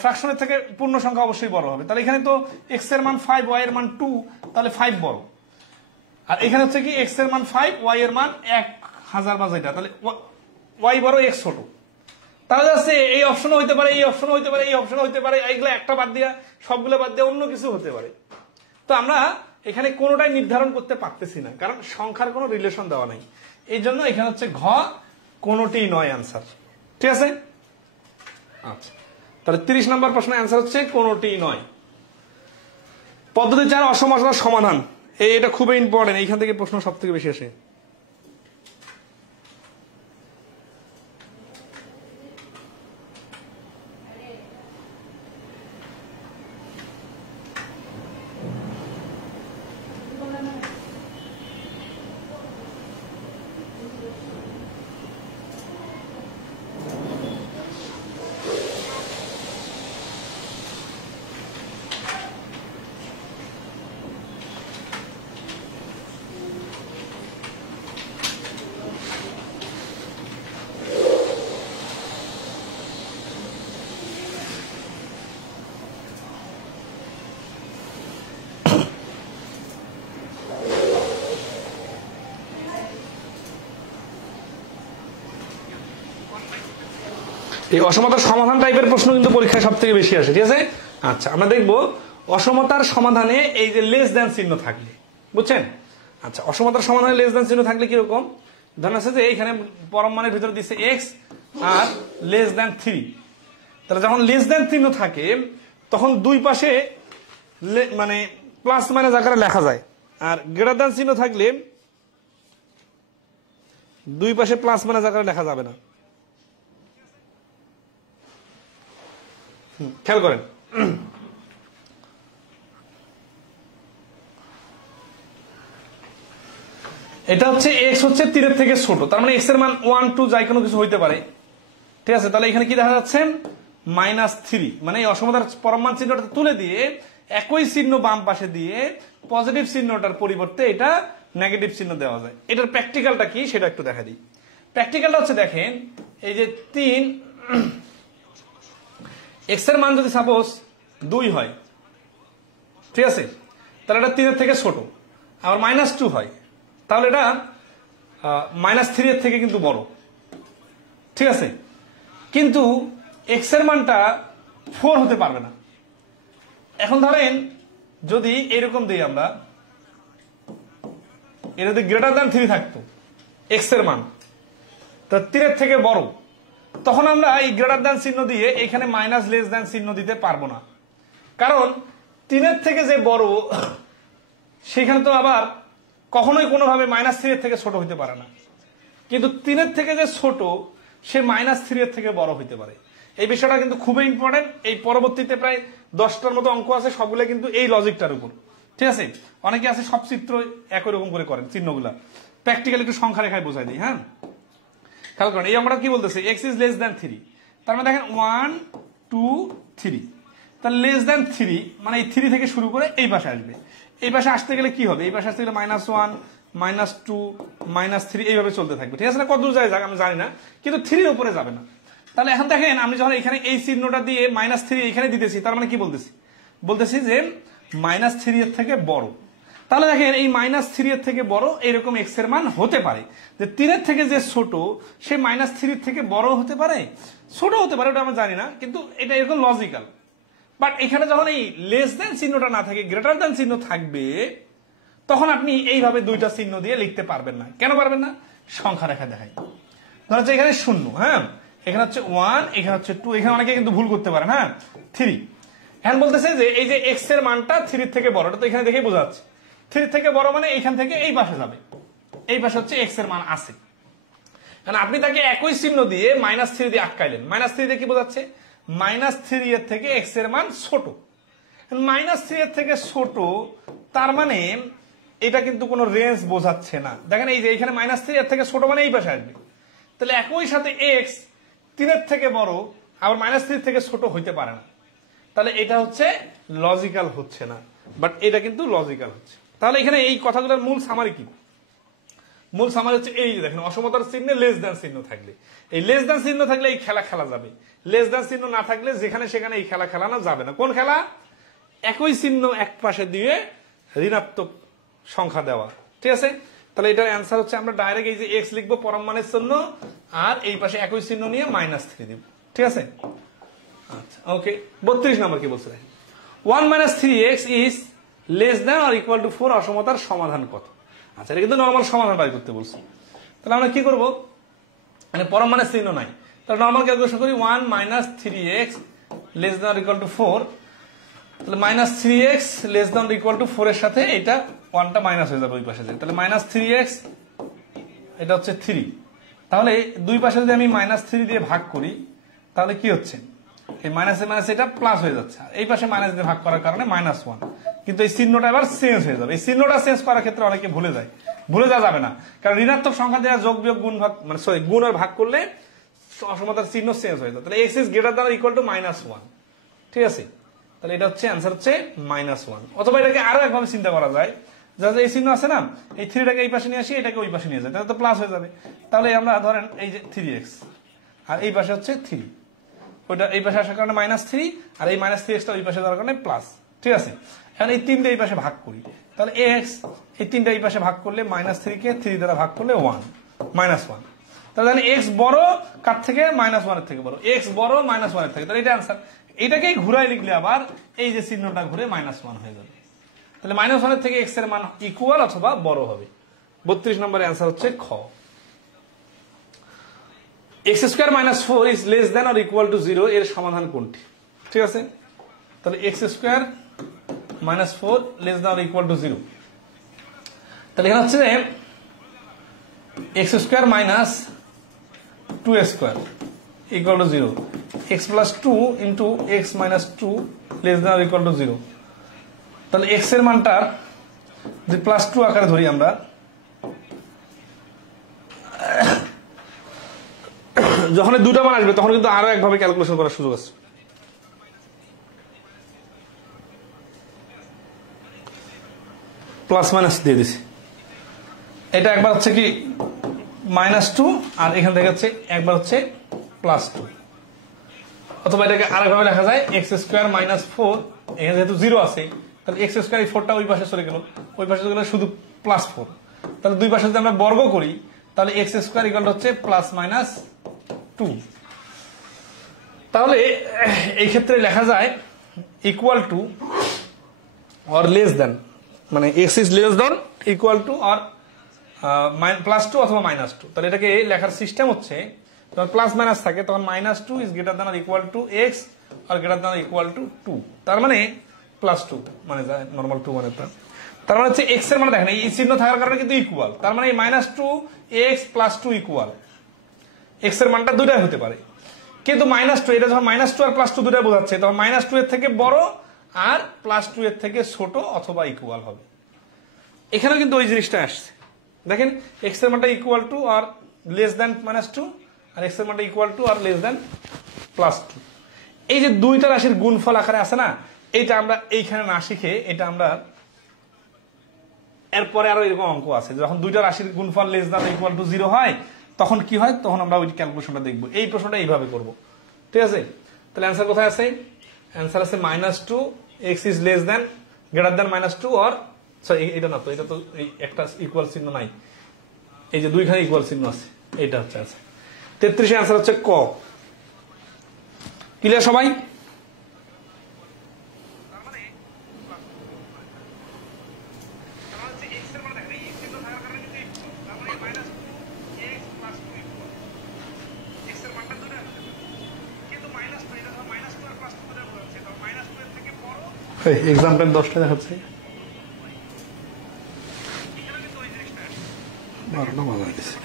ফ্র্যাকশনের থেকে পূর্ণ সংখ্যা অবশ্যই বড় হবে, তাহলে এখানে তো এক্স এর মান 5, ওয়াই এর মান 2, তাহলে 5 বড়, আর এখানে হচ্ছে কি এক্স এর মান 5, ওয়াই এর মান 1000 বা যেটা, তাহলে ওয়াই বড়, এক্স ছোট। তাহলে আছে এই অপশন হইতে পারে, এই অপশন হইতে পারে, এই অপশন হইতে পারে, এইগুলো একটা বাদ দিয়া সবগুলো বাদ দিয়ে অন্য কিছু হতে পারে। তো আমরা এখানে কোনোটাই নির্ধারণ করতে পারতেছি না, কারণ সংখ্যার কোনো রিলেশন দেওয়া নাই, এই জন্য এখানে হচ্ছে ঘ কোনোটি নয় অ্যান্সার, ঠিক আছে? আচ্ছা, তাহলে 30 নম্বর প্রশ্নের অ্যান্সার হচ্ছে কোনোটি নয়। পদ্ধতি 4 অসমতার সমাধান, এটা খুবই ইম্পর্টেন্ট, এইখান থেকে প্রশ্ন সব থেকে বেশি আসে। এই অসমতার সমাধান টাইপের প্রশ্ন কিন্তু পরীক্ষায় সব থেকে বেশি আসে, ঠিক আছে? আচ্ছা, আমরা দেখবো অসমতার সমাধানে এই যে লেস দ্যান চিহ্ন থাকলে, বুঝছেন? আচ্ছা, অসমতার সমাধানে লেস দ্যান চিহ্ন থাকলে কিরকম? ধরেন আছে যে এইখানে পরম মানের ভিতরে দিচ্ছে এক্স আর লেস দ্যান 3, তাহলে যখন লেস দ্যান চিহ্ন থাকে তখন দুই পাশে মানে প্লাস মাইনাস আকারে লেখা যায়, আর গ্রেটার দ্যান চিহ্ন থাকলে দুই পাশে প্লাস মাইনাস আকারে লেখা যাবে না। খেয়াল করেন, এটা হচ্ছে এক্স হচ্ছে 3 থেকে ছোট, তার মানে এক্স এর মান 1, 2 যাই কোনো কিছু হইতে পারে, ঠিক আছে? তাহলে এখানে কি দেখা যাচ্ছে -3, মানে এই অসমতার পরম মান চিহ্নটা তুলে দিয়ে একই চিহ্ন বাম পাশে দিয়ে পজিটিভ চিহ্নটার পরিবর্তে এটা নেগেটিভ চিহ্ন দেওয়া যায়। এটার প্র্যাকটিক্যালটা কি সেটা একটু দেখা দিই। প্র্যাকটিক্যালটা হচ্ছে দেখেন, এই যে 3, এক্স এর মান যদি সাপোজ 2 হয়, ঠিক আছে, তাহলে এটা 3 থেকে ছোট, আবার -2 হয়, তাহলে এটা -3 এর থেকে কিন্তু বড়, ঠিক আছে? কিন্তু এক্স এর মানটা 4 হতে পারবে না। এখন ধরেন যদি এরকম দিই আমরা, এটা যদি গ্রেটার দ্যান 3 থাকতো এক্স এর মান, তো 3 এর থেকে বড়, তখন আমরা এই গ্রেটার দ্যান চিহ্ন দিয়ে এখানে মাইনাস লেস দ্যান চিহ্ন দিতে পারবো না, কারণ 3 এর থেকে যে বড় সেখানে তো আবার কখনোই কোনোভাবে -3 এর থেকে ছোট হইতে পারে না, কিন্তু 3 এর থেকে যে ছোট সে -3 এর থেকে বড় হইতে পারে। এই বিষয়টা কিন্তু খুবই ইম্পর্টেন্ট। এই পরবর্তীতে প্রায় 10টার মতো অঙ্ক আছে, সবগুলো কিন্তু এই লজিকটার উপর, ঠিক আছে? অনেকে আছে সব চিত্র একই রকম করে করেন চিহ্নগুলা, প্র্যাকটিক্যালি একটু সংখ্যা রেখায় বোঝাই দিই। হ্যাঁ, খেয়াল করেন, এই অঙ্কটা কি বলতেছে, এক্স ইজ লেস দ্যান 3, তার মানে দেখেন 1, 2, 3, তাহলে লেস দ্যান 3 মানে এই 3 থেকে শুরু করে এই পাশে আসবে, এই পাশে আসতে গেলে কি হবে, এই পাশে আসতে গেলে -1, -2, -3 এইভাবে চলতে থাকবে, ঠিক আছে না? কত দূর যায় আমি জানি না, কিন্তু 3 এর উপরে যাবে না। তাহলে এখন দেখেন আমি যখন এখানে এই চিহ্নটা দিয়ে -3 এখানে দিতেছি, তার মানে কি বলতেছি যে -3 এর থেকে বড়। তাহলে দেখেন এই -3 এর থেকে বড় এরকম এক্স এর মান হতে পারে, যে 3 এর থেকে যে ছোট সে -3 এর থেকে বড় হতে পারে, ছোট হতে পারে, ওটা আমরা জানি না, কিন্তু এটা এরকম লজিক্যাল। বাট এখানে যখন এই লেস দেন চিহ্নটা না থাকে, গ্রেটার দেন চিহ্ন থাকবে, তখন আপনি এইভাবে দুইটা চিহ্ন দিয়ে লিখতে পারবেন না। কেন পারবেন না? সংখ্যা রেখা দেখাই। ধরো হচ্ছে এখানে 0, হ্যাঁ, এখানে হচ্ছে 1, এখানে হচ্ছে 2, এখানে অনেকে কিন্তু ভুল করতে পারেন, হ্যাঁ, 3। এখন বলতেছে যে এই যে এক্স এর মানটা 3 থেকে বড়, এটা তো এখানে দেখেই বোঝা যাচ্ছে। 3 থেকে বড় মানে এইখান থেকে এই পাশে যাবে, এই পাশে হচ্ছে এক্স এর মান আছে। কারণ আপনি তাকে একই চিহ্ন দিয়ে -3 দিয়ে আটকাইলেন। -3 দিয়ে কি বোঝাচ্ছে? -3 এর থেকে এক্স এর মান ছোট। -3 এর থেকে ছোট, তার মানে এটা কিন্তু কোনো রেঞ্জ বোঝাচ্ছে না। দেখেন এই যে এখানে -3 এর থেকে ছোট মানে এই পাশে আসবে, তাহলে একই সাথে এক্স 3 এর থেকে বড় আবার -3 থেকে ছোট হইতে পারে না। তাহলে এটা হচ্ছে লজিক্যাল হচ্ছে না, বাট এটা কিন্তু লজিক্যাল হচ্ছে। তাহলে এখানে এই কথাগুলোর মূল সামারি কি? মূল সামারি হচ্ছে এই যে দেখেন, অসমতার চিহ্নে লেস দ্যান চিহ্ন থাকলে, এই লেস দ্যান চিহ্ন থাকলে এই খেলা খেলা যাবে। লেস দ্যান চিহ্ন না থাকলে যেখানে সেখানে এই খেলা খেলানো যাবে না। কোন খেলা? একই চিহ্ন এক পাশে দিয়ে ঋণাত্মক সংখ্যা দেওয়া। ঠিক আছে, তাহলে এটার অ্যান্সার হচ্ছে আমরা ডাইরেক্ট এই যে এক্স লিখবো পরম মানের জন্য, আর এই পাশে একই চিহ্ন নিয়ে -3 দিব। ঠিক আছে, আচ্ছা ওকে। 32 নম্বর কি বলছে? 1 - 3x is less than or equal two 4, অসমতার সমাধান কত? আচ্ছা, এটা কিন্তু নরমাল সমাধান বাই করতে বলছে। তাহলে আমরা কি করব? মানে পরম মানের চিহ্ন নাই, তাহলে নরমাল ক্যালকুলেশন করি। 1 - 3x less than or equal two 4, তাহলে -3x less than or equal two 4 এর সাথে এটা 1টা মাইনাস হয়ে যাবে ওই পাশে, তাহলে -3x এটা হচ্ছে 3। তাহলে দুই পাশে যদি আমি -3 দিয়ে ভাগ করি, তাহলে কি হচ্ছে? এই মাইনাসে মাইনাসে এটা প্লাস হয়ে যাচ্ছে, এই পাশে মাইনাস দিয়ে ভাগ করার কারণে -1, কিন্তু এই চিহ্নটা এবার চেঞ্জ হয়ে যাবে। এই চিহ্নটা চেঞ্জ করার ক্ষেত্রে অনেকে ভুলে যায়, ভুলে যাওয়া যাবে না, কারণ ঋণাত্মক সংখ্যা দেওয়া যোগ বিয়োগ গুণ ভাগ, মানে সরি গুণ আর ভাগ করলে অসমতার চিহ্ন চেঞ্জ হয়ে যায়। তাহলে x is greater than equal to -1। ঠিক আছে, তাহলে এটা হচ্ছে অ্যান্সার হচ্ছে -1। অথবা এটাকে আরো একভাবে চিন্তা করা যায়, যাতে এই চিহ্ন আছে না, এই 3টাকে এই পাশে নিয়ে আসি, এটাকে ওই পাশে নিয়ে যায়, তাহলে তো প্লাস হয়ে যাবে। তাহলে আমরা ধরেন এই যে 3x, আর এই পাশে হচ্ছে 3, ওইটা এই পাশে আসার কারণে -3, আর এই -3xটা ওই পাশে যাওয়ার কারণে প্লাস। ঠিক আছে, এখন এই 3টা এই পাশে ভাগ করি, তাহলে x এই 3টা এই পাশে ভাগ করলে -3 কে 3 দ্বারা ভাগ করলে 1 -1। তাহলে x বড় কার থেকে? -1 এর থেকে বড়। x বড় -1 এর থেকে, তাহলে এটা অ্যান্সার। এটাকেই ঘুরাই লিখলে আবার এই যে চিহ্নটা ঘুরে -1 হয়ে যাবে। তাহলে -1 এর থেকে x এর মান ইকুয়াল অথবা বড় হবে। 32 নম্বরের অ্যান্সার হচ্ছে খ। x² - 4 is less than or equal two 0 এর সমাধান কোনটি? ঠিক আছে, তাহলে x² - 4 less than or equal two 0, তাহলে এখানে হচ্ছে x² - 2² equal to 0, x + 2 into x - 2 less than or equal two 0। তাহলে x এর মানটা যদি +2 আকারে ধরি আমরা, যখন দুটো মান আসবে তখন কিন্তু আরো একভাবে ক্যালকুলেশন করার সুযোগ আছে। প্লাস মাইনাস দিয়ে দিছি, এটা একবার হচ্ছে কি -2, আর এখান থেকে হচ্ছে একবার হচ্ছে +2। অথবা এটাকে আরেকভাবে লেখা যায় x² - 4, এখানে যেহেতু 0 আছে, তাহলে x² এই 4টা ওই পাশে চলে গেল, ওই পাশে চলে গেলে শুধু +4। তাহলে দুই পাশে যদি আমরা বর্গ করি, তাহলে x² ইকুয়াল হচ্ছে +-2। তাহলে এই ক্ষেত্রে লেখা যায় equal to or less than, মানে x is less than equal to or +2 অথবা -2। তাহলে এটাকে লেখার সিস্টেম হচ্ছে, যখন প্লাস মাইনাস থাকে তখন -2 is greater than or equal to x আর greater than or equal to 2, তার মানে +2 মানে যায় নরমাল 2 মানে তার মানে হচ্ছে x এর মানে দেখেন এই চিহ্ন থাকার কারণে কিন্তু ইকুয়াল, তার মানে -2 x + 2 ইকুয়াল, x এর মানটা দুটাই হতে পারে, কিন্তু -2 এটা যখন -2 আর +2 দুটাই বোঝাচ্ছে, তখন -2 এর থেকে বড় আর +2 এর থেকে ছোট অথবা ইকুয়াল হবে। এখানেও কিন্তু ওই জিনিসটা আসছে, দেখেন x এর মানটা ইকুয়াল টু আর লেস দ্যান -2, আর x এর মানটা ইকুয়াল টু আর লেস দ্যান +2। এই যে দুইটা রাশির গুণফল আকারে আছে না, এইটা আমরা এইখানে না শিখে, এটা আমরা এরপরে আরো এরকম অঙ্ক আছে, যখন দুইটা রাশির গুণফল লেস দ্যান ইকুয়াল টু 0 হয় তখন কি হয়, তখন আমরা ওই ক্যালকুলেশনটা দেখবো। এই প্রশ্নটা এইভাবে করব, ঠিক আছে। তাহলে অ্যান্সার কোথায় আছে? অ্যান্সার আছে -2 x is less than greater than -2 or sorry এটা না, তো এটা তো এই একটা ইকুয়াল চিহ্ন নাই, এই যে দুইখানে ইকুয়াল চিহ্ন আছে, এইটা হচ্ছে আছে। 33 অ্যান্সার হচ্ছে ক। ক্লিয়ার সবাই? এক্সাম টাইম 10টা দেখাচ্ছে, 12টা বাজা গেছে।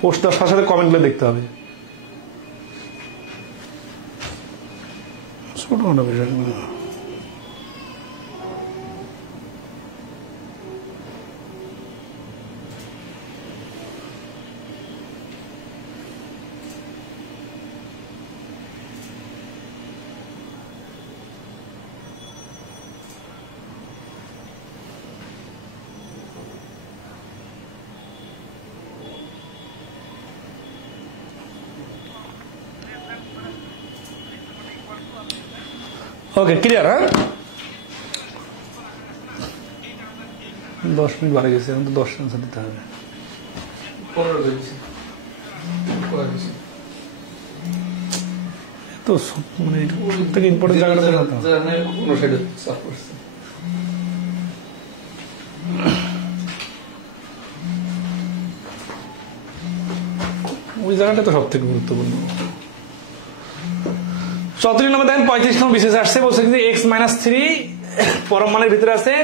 পোস্ট দেওয়ার সাথে সাথে কমেন্টগুলো দেখতে হবে। ছোট না বিষয় না। ওকে, ক্লিয়ার? হ্যাঁ, 10 মিনিট বাড়ে গেছে, এখন তো 10 আনসার দিতে হবে। 15 দিয়েছি তো মানে থেকে ইম্পর্টেন্ট জায়গাটা ওই জায়গাটা তো সব থেকে গুরুত্বপূর্ণ। 34 নম্বর দেখেন 35 নম্বর বিশেষ আসছে, বলছে যে x-3 পরম মানের ভিতরে আছে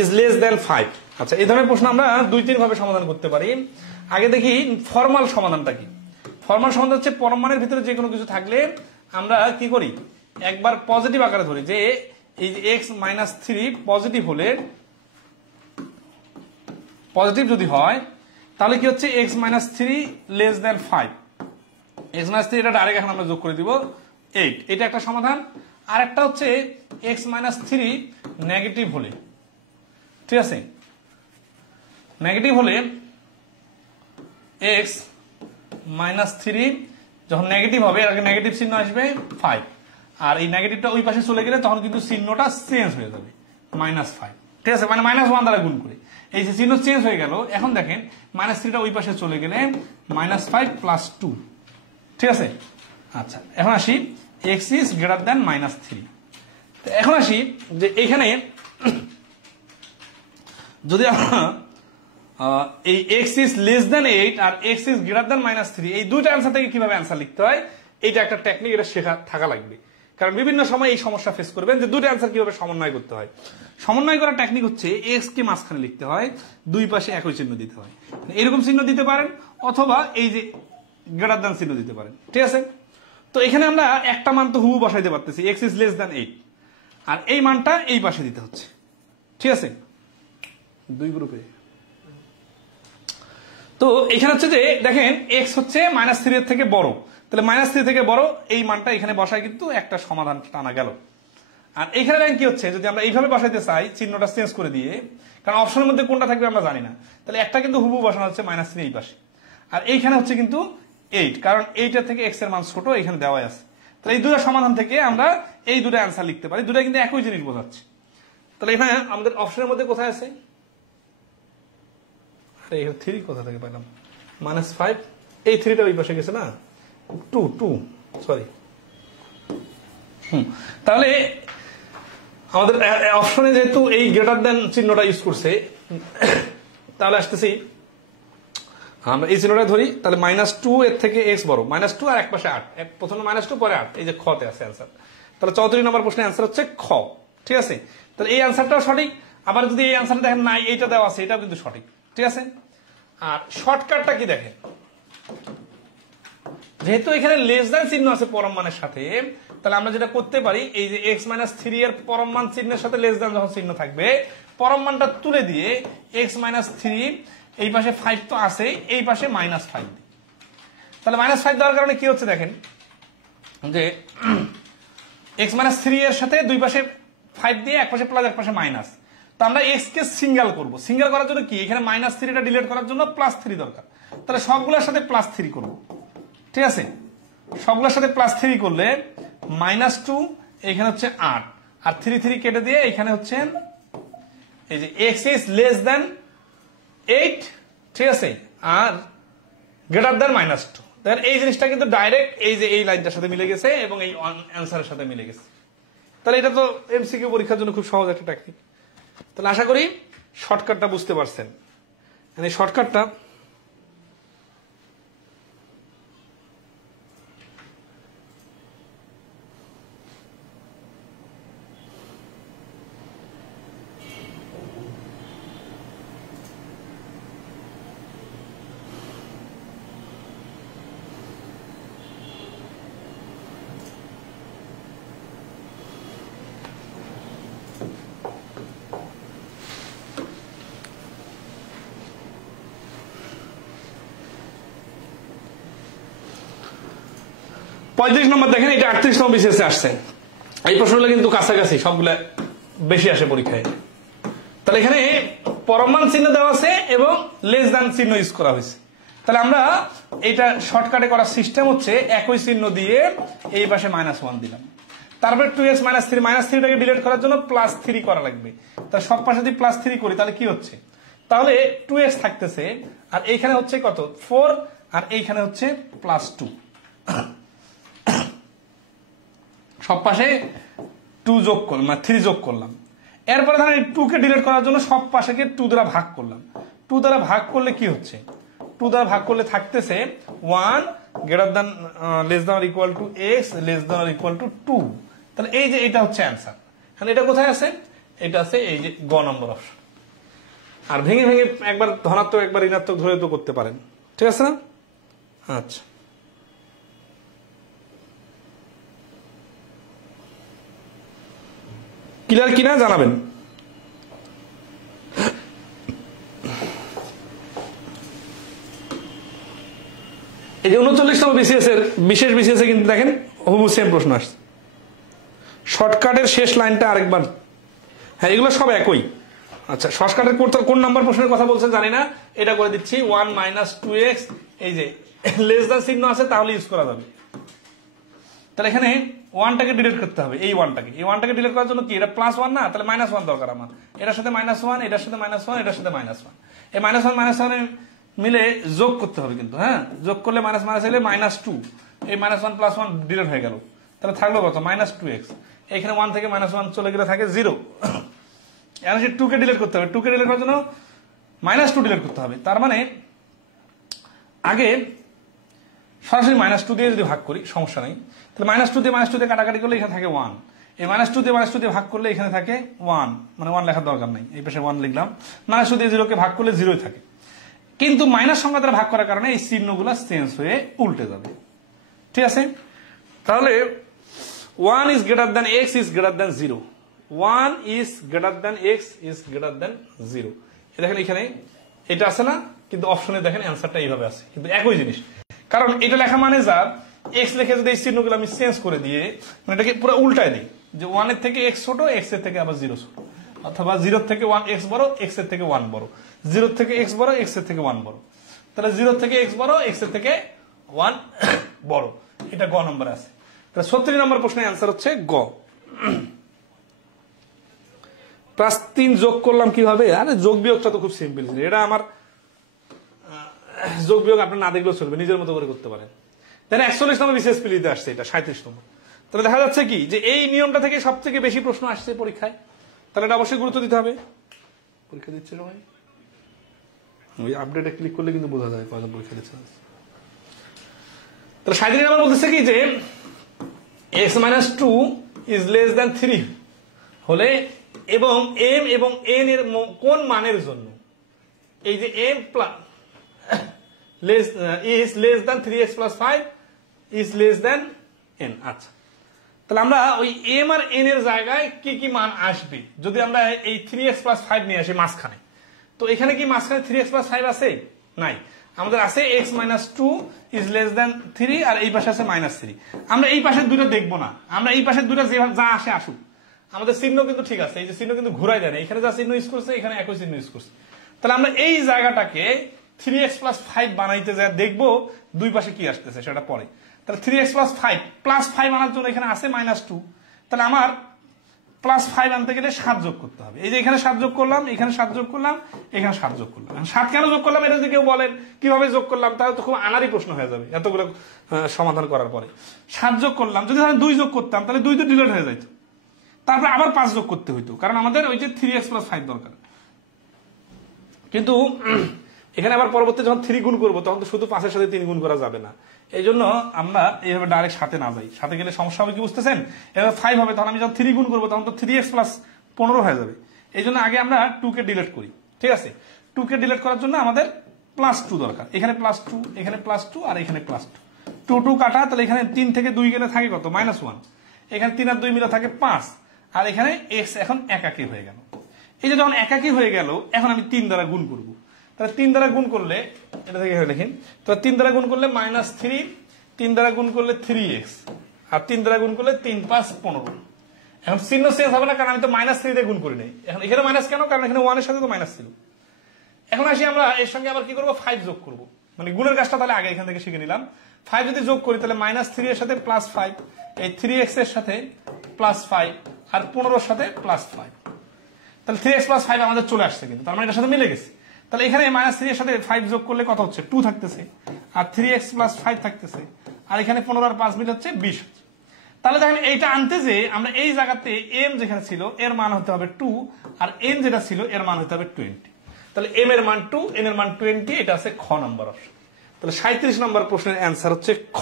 ইজ লেস দেন 5। আচ্ছা, এই ধরনের প্রশ্ন আমরা 2-3 ভাবে সমাধান করতে পারি। আগে দেখি ফর্মাল সমাধানটা কি। ফর্মাল সমাধান হচ্ছে পরম মানের ভিতরে যে কোনো কিছু থাকলে আমরা কি করি, একবার পজিটিভ আকারে ধরি যে এই যে x-3 পজিটিভ হলে, পজিটিভ যদি হয় তাহলে কি হচ্ছে x-3 লেস দেন 5। x-3 এটা ডাইরেক্ট এখন আমরা যোগ করে দিব 8, এটা একটা সমাধান। আর একটা হচ্ছে x-3 নেগেটিভ হলে, ঠিক আছে, নেগেটিভ হলে x-3 যখন নেগেটিভ হবে এর আগে নেগেটিভ চিহ্ন আসবে 5, আর এই নেগেটিভটা ওই পাশে চলে গেলে তখন কিন্তু চিহ্নটা চেঞ্জ হয়ে যাবে -5, ঠিক আছে, মানে -1 দ্বারা গুণ করে এই যে চিহ্ন চেঞ্জ হয়ে গেল। এখন দেখেন -3টা ওই পাশে চলে গেলে -5 + 2, ঠিক আছে। আচ্ছা, এখন আসি x is greater than -3। এখন আসি যে এখানে যদি আমরা এই x is less than 8 R x is greater than -3 এই দুইটা অ্যান্সার থেকে কিভাবে অ্যান্সার লিখতে হয়, এটা একটা টেকনিক, এটা শেখা থাকা লাগবে। কারণ বিভিন্ন সময় এই সমস্যা ফেস করবেন যে দুটো অ্যান্সার কিভাবে সমন্বয় করতে হয়। সমন্বয় করার টেকনিক হচ্ছে x কে মাঝখানে লিখতে হয়, দুই পাশে একই চিহ্ন দিতে হয়। এরকম চিহ্ন দিতে পারেন অথবা এই যে গ্রেটার দ্যান চিহ্ন দিতে পারেন, ঠিক আছে। তো এখানে আমরা একটা মান তো হুবহু বসাইতে পারতেছি, x is less than 8, আর এই মানটা এই পাশে দিতে হচ্ছে, ঠিক আছে, দুই গ্রুপে। তো এখানে হচ্ছে যে দেখেন x হচ্ছে -3 এর থেকে বড়, তাহলে -3 থেকে বড় এই মানটা এখানে বসায় কিন্তু একটা সমাধান টানা গেল। আর এখানে দেখেন কি হচ্ছে, যদি আমরা এইভাবে বসাইতে চাই চিহ্নটা চেঞ্জ করে দিয়ে, কারণ অপশনের মধ্যে কোনটা থাকবে আমরা জানি না, তাহলে একটা কিন্তু হুবহু বসানো হচ্ছে -3 এই পাশে, আর এইখানে হচ্ছে কিন্তু 8, কারণ 8 এর থেকে x এর মান ছোট এখানে দেওয়া আছে। তাহলে এই দুটো সমাধান থেকে আমরা এই দুটো অ্যান্সার লিখতে পারি, দুটো কিন্তু একই জিনিস বোঝাচ্ছে। তাহলে এখানে আমাদের অপশনের মধ্যে কোথায় আছে, আরে এখানে 3 কোথা থেকে পেলাম, -5, এই 3টা ওই পাশে গেছে না, 2 সরি। তাহলে আমাদের অপশনে যেহেতু এই গ্রেটার দেন চিহ্নটা ইউজ করছে, তাহলে আসতেছি আমরা এই চিহ্নটা ধরি, তাহলে -2 এর থেকে x বড়, -2 আর এক পাশে 8, প্রথমে -2 পরে 8, এই যে খ তে আছে অ্যান্সার। তাহলে 34 নম্বর প্রশ্নের অ্যান্সার হচ্ছে খ, ঠিক আছে। তাহলে এই অ্যান্সারটাও সঠিক, আবার যদি এই অ্যান্সারটা দেখেন নাই এইটা দেওয়া আছে এটাও কিন্তু সঠিক, ঠিক আছে। আর শর্টকাটটা কি দেখেন, যেহেতু এখানে লেস দ্যান চিহ্ন আছে পরম মানের সাথে, তাহলে আমরা যেটা করতে পারি এই যে x-3 এর পরম মান চিহ্নের সাথে লেস দ্যান যখন চিহ্ন থাকবে, পরম মানটা তুলে দিয়ে x-3 এই পাশে 5 তো আছে, এই পাশে -5 দিই। তাহলে -5 দেওয়ার কারণে কি হচ্ছে দেখেন যে x-3 এর সাথে দুই পাশে 5 দিয়ে এক পাশে প্লাস এক পাশে মাইনাস, তো আমরা x কে সিঙ্গেল করব। সিঙ্গেল করার জন্য কি, এখানে -3টা ডিলিট করার জন্য +3 দরকার, তাহলে সবগুলোর সাথে +3 করব, ঠিক আছে। সবগুলোর সাথে +3 করলে -2, এখানে হচ্ছে 8, আর 3 কেটে দিয়ে এখানে হচ্ছে এই যে x is less than 8, ঠিক আছে, আর গ্রেটার দ্যান -2। দেখেন এই জিনিসটা কিন্তু ডাইরেক্ট এই যে এই লাইনটার সাথে মিলে গেছে এবং এই অ্যান্সারের সাথে মিলে গেছে। তাহলে এটা তো এমসিকিউ পরীক্ষার জন্য খুব সহজ একটা টেকনিক। তাহলে আশা করি শর্টকাটটা বুঝতে পারছেন। মানে শর্টকাটটা 35 নম্বর দেখেন, এটা 38 নম্বর বিসিএস এ আসছে। এই প্রশ্নগুলো কিন্তু কাছাকাছি, সবগুলা বেশি আসে পরীক্ষায়। তাহলে এখানে পরমান চিহ্ন দেওয়া আছে এবং লেস দ্যান চিহ্ন ইউজ করা হয়েছে। তাহলে আমরা এটা শর্টকাটে করার সিস্টেম হচ্ছে একই চিহ্ন দিয়ে এই পাশে -1 দিলাম, তারপরে 2x - 3, -3টাকে ডিলিট করার জন্য +3 করা লাগবে। তাহলে সব পাশে যদি +3 করি তাহলে কি হচ্ছে, তাহলে 2x থাকতেছে, আর এইখানে হচ্ছে কত 4, আর এইখানে হচ্ছে +2। সব পাশে 2 যোগ করলাম, 3 যোগ করলাম। এরপরে ধরেন 2 কে ডিলিট করার জন্য সব পাশেকে 2 দ্বারা ভাগ করলাম। 2 দ্বারা ভাগ করলে কি হচ্ছে, 2 দ্বারা ভাগ করলে থাকতেছে 1 less than or equal to x less than or equal to 2। তাহলে এই যে এটা হচ্ছে অ্যান্সার। তাহলে এটা কোথায় আছে, এটা আছে এই যে গ নম্বর অপশন। আর ভেঙে ভেঙে একবার ধনাত্মক একবার ঋণাত্মক ধরে তো করতে পারেন, ঠিক আছে না? আচ্ছা, ক্লিয়ার কিনা জানাবেন। এই যে 39 নম্বর বিসিএস এর বিশেষ বিসিএস এ কিন্তু দেখেন হুবহু সেম প্রশ্ন আসছে। শর্টকাটের শেষ লাইনটা আরেকবার, হ্যাঁ এগুলো সব একই। আচ্ছা, শর্টকাটের কোন নাম্বার প্রশ্নের কথা বলছেন জানি না, এটা করে দিচ্ছি 1 - 2x, এই যে লেস দ্যান চিহ্ন আছে তাহলে ইউজ করা যাবে। তাহলে এখানে 1টাকে ডিলিট করতে হবে, এই 1টাকে ডিলিট করার জন্য কি, এটা +1 না, তাহলে -1 দরকার আমার। এটার সাথে -1, এটার সাথে -1, এটার সাথে -1, এই -1 মিলে যোগ করতে হবে কিন্তু, হ্যাঁ যোগ করলে মাইনাস এলে -2, এই -1 + 1 ডিলিট হয়ে গেল, তাহলে থাকলো কত -2x। এখানে 1 থেকে -1 চলে গেলে থাকে 0। এখন 2 কে ডিলিট করতে হবে, 2 কে ডিলিট করার জন্য -2 ডিলিট করতে হবে। তার মানে আগে সরাসরি -2 দিয়ে যদি ভাগ করি সমস্যা নেই, তাহলে -2 দিয়ে কাটাকাটি করলে এখানে থাকে 1, এই -2 দিয়ে ভাগ করলে এখানে থাকে 1, মানে 1 লেখার দরকার নাই, এই পাশে 1 লিখলাম। -2 দিয়ে 0 কে ভাগ করলে 0ই থাকে, কিন্তু মাইনাস সংখ্যা দ্বারা ভাগ করার কারণে এই চিহ্নগুলো চেঞ্জ হয়ে উল্টে যাবে, ঠিক আছে? তাহলে 1 is greater than x is greater than 0, 1 is greater than x is greater than 0। দেখেন এখানে এটা আছে না, কিন্তু অপশনে দেখেন অ্যান্সারটা এইভাবে আছে, কিন্তু একই জিনিস। কারণ এটা লেখা মানে যা x লিখে যদি এই চিহ্নগুলো আমি চেঞ্জ করে দিয়ে মানে এটাকে পুরো উল্টায় দিই, যে 1 এর থেকে x ছোট, x এর থেকে আবার 0 ছোট, অথবা 0 থেকে 1 x বড়, x এর থেকে 1 বড়, 0 থেকে x বড়, x এর থেকে 1 বড়। তাহলে 0 থেকে x বড়, x এর থেকে 1 বড়, এটা গ নম্বরে আছে। তাহলে 36 নম্বর প্রশ্নের অ্যান্সার হচ্ছে গ। +3 যোগ করলাম কিভাবে, আরে যোগ বিয়োগটা তো খুব সিম্পল, এটা আমার যোগ বিয়োগ আপনি না দেখলেও চলবে, নিজের মতো করে করতে পারেন। তাহলে 41 নম্বর বিশেষ পিলিতে আসছে, এটা 37 নম্বর। তাহলে দেখা যাচ্ছে কি যে এই নিয়মটা থেকে সব থেকে বেশি প্রশ্ন আসছে পরীক্ষায়, তাহলে এটা অবশ্যই গুরুত্ব দিতে হবে। পরীক্ষা দিচ্ছে সবাই, ওই আপডেটে ক্লিক করলে কিন্তু বোঝা যায় কয়জন পরীক্ষা দিচ্ছে। তাহলে 37 নম্বর বলতেছে কি যে x - 2 is less than 3 হলে এবং m এবং n এর কোন মানের জন্য এই যে m is less than 3x + 5 is less than n। আচ্ছা, তাহলে আমরা ওই m আর n এর জায়গায় কি কি মান আসবে যদি আমরা এই 3x + 5 নিয়ে আসি মাঝখানে, তো এখানে কি মাঝখানে 3x + 5 আছে? নাই, আমাদের আছে x - 2 is less than 3, আর এই পাশে আছে -3। আমরা এই পাশের দুটো দেখবো না, আমরা এই পাশের দুটো যা আসে আসুক, আমাদের চিহ্ন কিন্তু ঠিক আছে, এই যে চিহ্ন কিন্তু ঘুরাই যায় না, এখানে যা চিহ্ন ইউজ করছে এখানে একই চিহ্ন ইউজ করছে। তাহলে আমরা এই জায়গাটাকে 3x + 5 বানাইতে যা দেখবো দুই পাশে কি আসতেছে সেটা পরে। তাহলে 3x + 5 +5 আনার জন্য এখানে আছে -2, তাহলে আমার +5 আনতে গেলে 7 যোগ করতে হবে। এই যে এখানে 7 যোগ করলাম, এখানে 7 যোগ করলাম, এখানে 7 যোগ করলাম। 7 কেন যোগ করলাম এটা যদি কেউ বলেন কিভাবে যোগ করলাম, তাহলে তো খুব আনারই প্রশ্ন হয়ে যাবে এতগুলো সমাধান করার পরে। 7 যোগ করলাম, যদি ধরেন 2 যোগ করতাম তাহলে 2 তো ডিলিট হয়ে যাইতো, তারপরে আবার 5 যোগ করতে হইতো, কারণ আমাদের ওই যে 3x + 5 দরকার। কিন্তু এখানে আবার পরবর্তী যখন 3 গুণ করবো তখন তো শুধু 5 এর সাথে 3 গুণ করা যাবে না, এই জন্য আমরা এইভাবে ডাইরেক্ট সাথে না যাই, সাথে গেলে সমস্যা হবে কি বুঝতেছেন? এবার 5 হবে, তখন আমি যখন 3 গুণ করবো তখন তো 3x + 15 হয়ে যাবে। এই জন্য আগে আমরা 2 কে ডিলিট করি, ঠিক আছে? 2 কে ডিলিট করার জন্য আমাদের +2 দরকার, এখানে +2, এখানে +2, আর এখানে +2, 2 2 কাটা, তাহলে এখানে 3 থেকে 2 গেলে থাকে কত -1, এখানে 3 আর 2 মিলে থাকে 5, আর এখানে x এখন একাকী হয়ে গেল। এই যে যখন একাকী হয়ে গেল এখন আমি 3 দ্বারা গুণ করব, তাহলে 3 দ্বারা গুণ করলে এটা থেকে লিখেন, তো 3 দ্বারা গুণ করলে -3 3 দ্বারা গুণ করলে 3x, আর 3 দ্বারা গুণ করলে 3 × 5 = 15। এখন চিহ্ন চেঞ্জ হবে না, কারণ আমি তো -3 দিয়ে গুণ করি নাই। এখন এখানে মাইনাস কেন? কারণ এখানে 1 এর সাথে তো মাইনাস ছিল। এখন আসি আমরা এর সঙ্গে আবার কি করব, 5 যোগ করব। মানে গুণের কাজটা তাহলে আগে এখান থেকে শিখে নিলাম। 5 যদি যোগ করি তাহলে -3 এর সাথে +5, এই 3x এর সাথে +5, আর 15 এর সাথে +5, তাহলে 3x + 5 আমাদের চলে আসছে, কিন্তু তার মানে এটার সাথে মিলে গেছে। তাহলে এখানে -3 এর সাথে 5 যোগ করলে কত হচ্ছে, 2 থাকতেছে, আর 3x + 5 থাকতেছে, আর এখানে 15 আর 5 মিলে হচ্ছে 20 হচ্ছে। তাহলে দেখেন এইটা আনতে যে আমরা এই জায়গাতে m যেখানে ছিল এর মান হতে হবে 2, আর n যেটা ছিল এর মান হতে হবে 20। তাহলে m এর মান 2, n এর মান 20, এটা আছে খ নাম্বার অপশন। তাহলে 37 নম্বর প্রশ্নের অ্যান্সার হচ্ছে খ।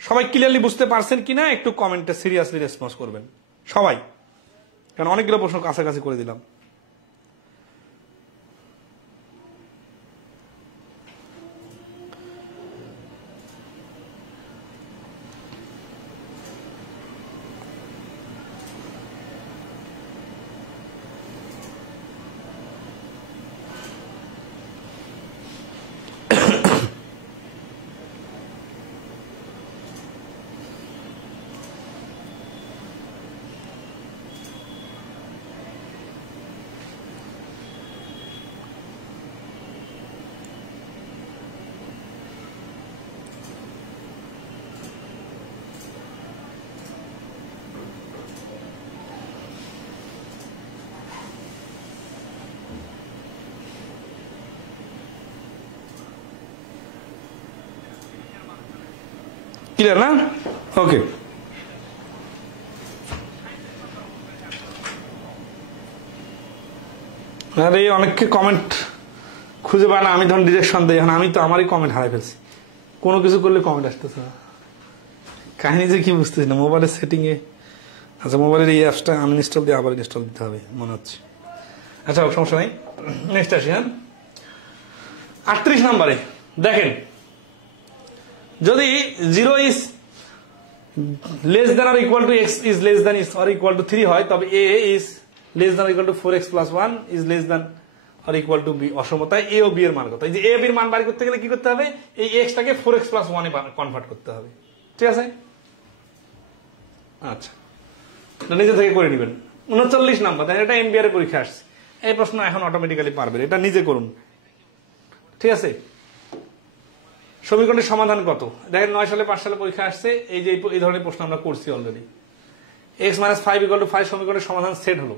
সবাই ক্লিয়ারলি বুঝতে পারছেন কিনা একটু কমেন্টে সিরিয়াসলি রেসপন্স করবেন সবাই, কারণ অনেকগুলো প্রশ্ন কাছাকাছি করে দিলাম। ক্লিয়ার না? ওকে, আরে অনেককে কমেন্ট খুঁজে পায় না, আমি ধরুন ডিরেকশন দিই। এখন আমি তো আমারই কমেন্ট হারাই ফেলছি, কোনো কিছু করলে কমেন্ট আসতেছে না, কাহিনী যে কি বুঝতেছি না। মোবাইলের সেটিং এ, আচ্ছা মোবাইলের এই অ্যাপসটা আনইনস্টল দিয়ে আবার ইনস্টল দিতে হবে মনে হচ্ছে। আচ্ছা সমস্যা নেই, নেক্সট আসি। হ্যাঁ 38 নম্বরে দেখেন, যদি 0 is less than or equal to x is less than or equal to 3 হয়, তবে a is less than or equal to 4x + 1 is less than or equal to b। অসমতায় a O b এর মান কত? এই যে a O b এর মান বের করতে গেলে কি করতে হবে, এই x টাকে 4x + 1 এ কনভার্ট করতে হবে, ঠিক আছে? আচ্ছা এটা নিজে থেকে করে নেবেন। 39 নাম্বার, এটা এনবিআর এর পরীক্ষা আসছে, এই প্রশ্ন এখন অটোমেটিক্যালি পারবেন, এটা নিজে করুন, ঠিক আছে? সমীকরণের সমাধান কত? দেখেন 9 সালে 5 সালে পরীক্ষা আসছে, এই যে এই ধরনের প্রশ্ন আমরা করছি অলরেডি। x - 5 = 5 সমীকরণের সমাধান সেট হলো,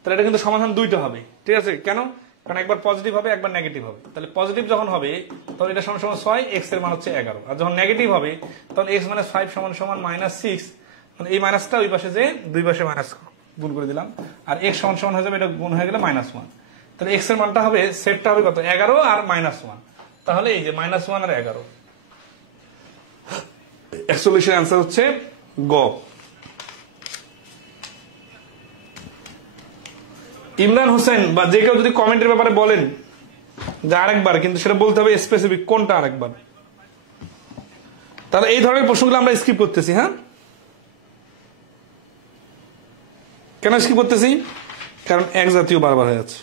তাহলে এটা কিন্তু সমাধান দুইটা হবে, ঠিক আছে? কেন? কারণ একবার পজিটিভ হবে একবার নেগেটিভ হবে। তাহলে পজিটিভ যখন হবে তখন এটা সমান সমান 6, x এর মান হচ্ছে 11, আর যখন নেগেটিভ হবে তখন x - 5 সমান সমান -6, মানে এই মাইনাসটা ওই পাশে যে দুই পাশে মাইনাস গুণ করে দিলাম, আর x সমান সমান হয়ে যাবে এটা গুণ হয়ে গেলে -1। তাহলে x এর মানটা হবে, সেটটা হবে কত, 11 আর -1। তাহলে এই যে -1 আর 11, সলিউশন অ্যান্সার হচ্ছে গ। ইমরান হোসেন বা যে কেউ যদি কমেন্টের ব্যাপারে বলেন যে আরেকবার, কিন্তু সেটা বলতে হবে স্পেসিফিক কোনটা আরেকবার, তাহলে এই ধরনের প্রশ্নগুলো আমরা স্কিপ করতেছি। হ্যাঁ কেন স্কিপ করতেছি? কারণ এক জাতীয় বারবার হয়ে যাচ্ছে।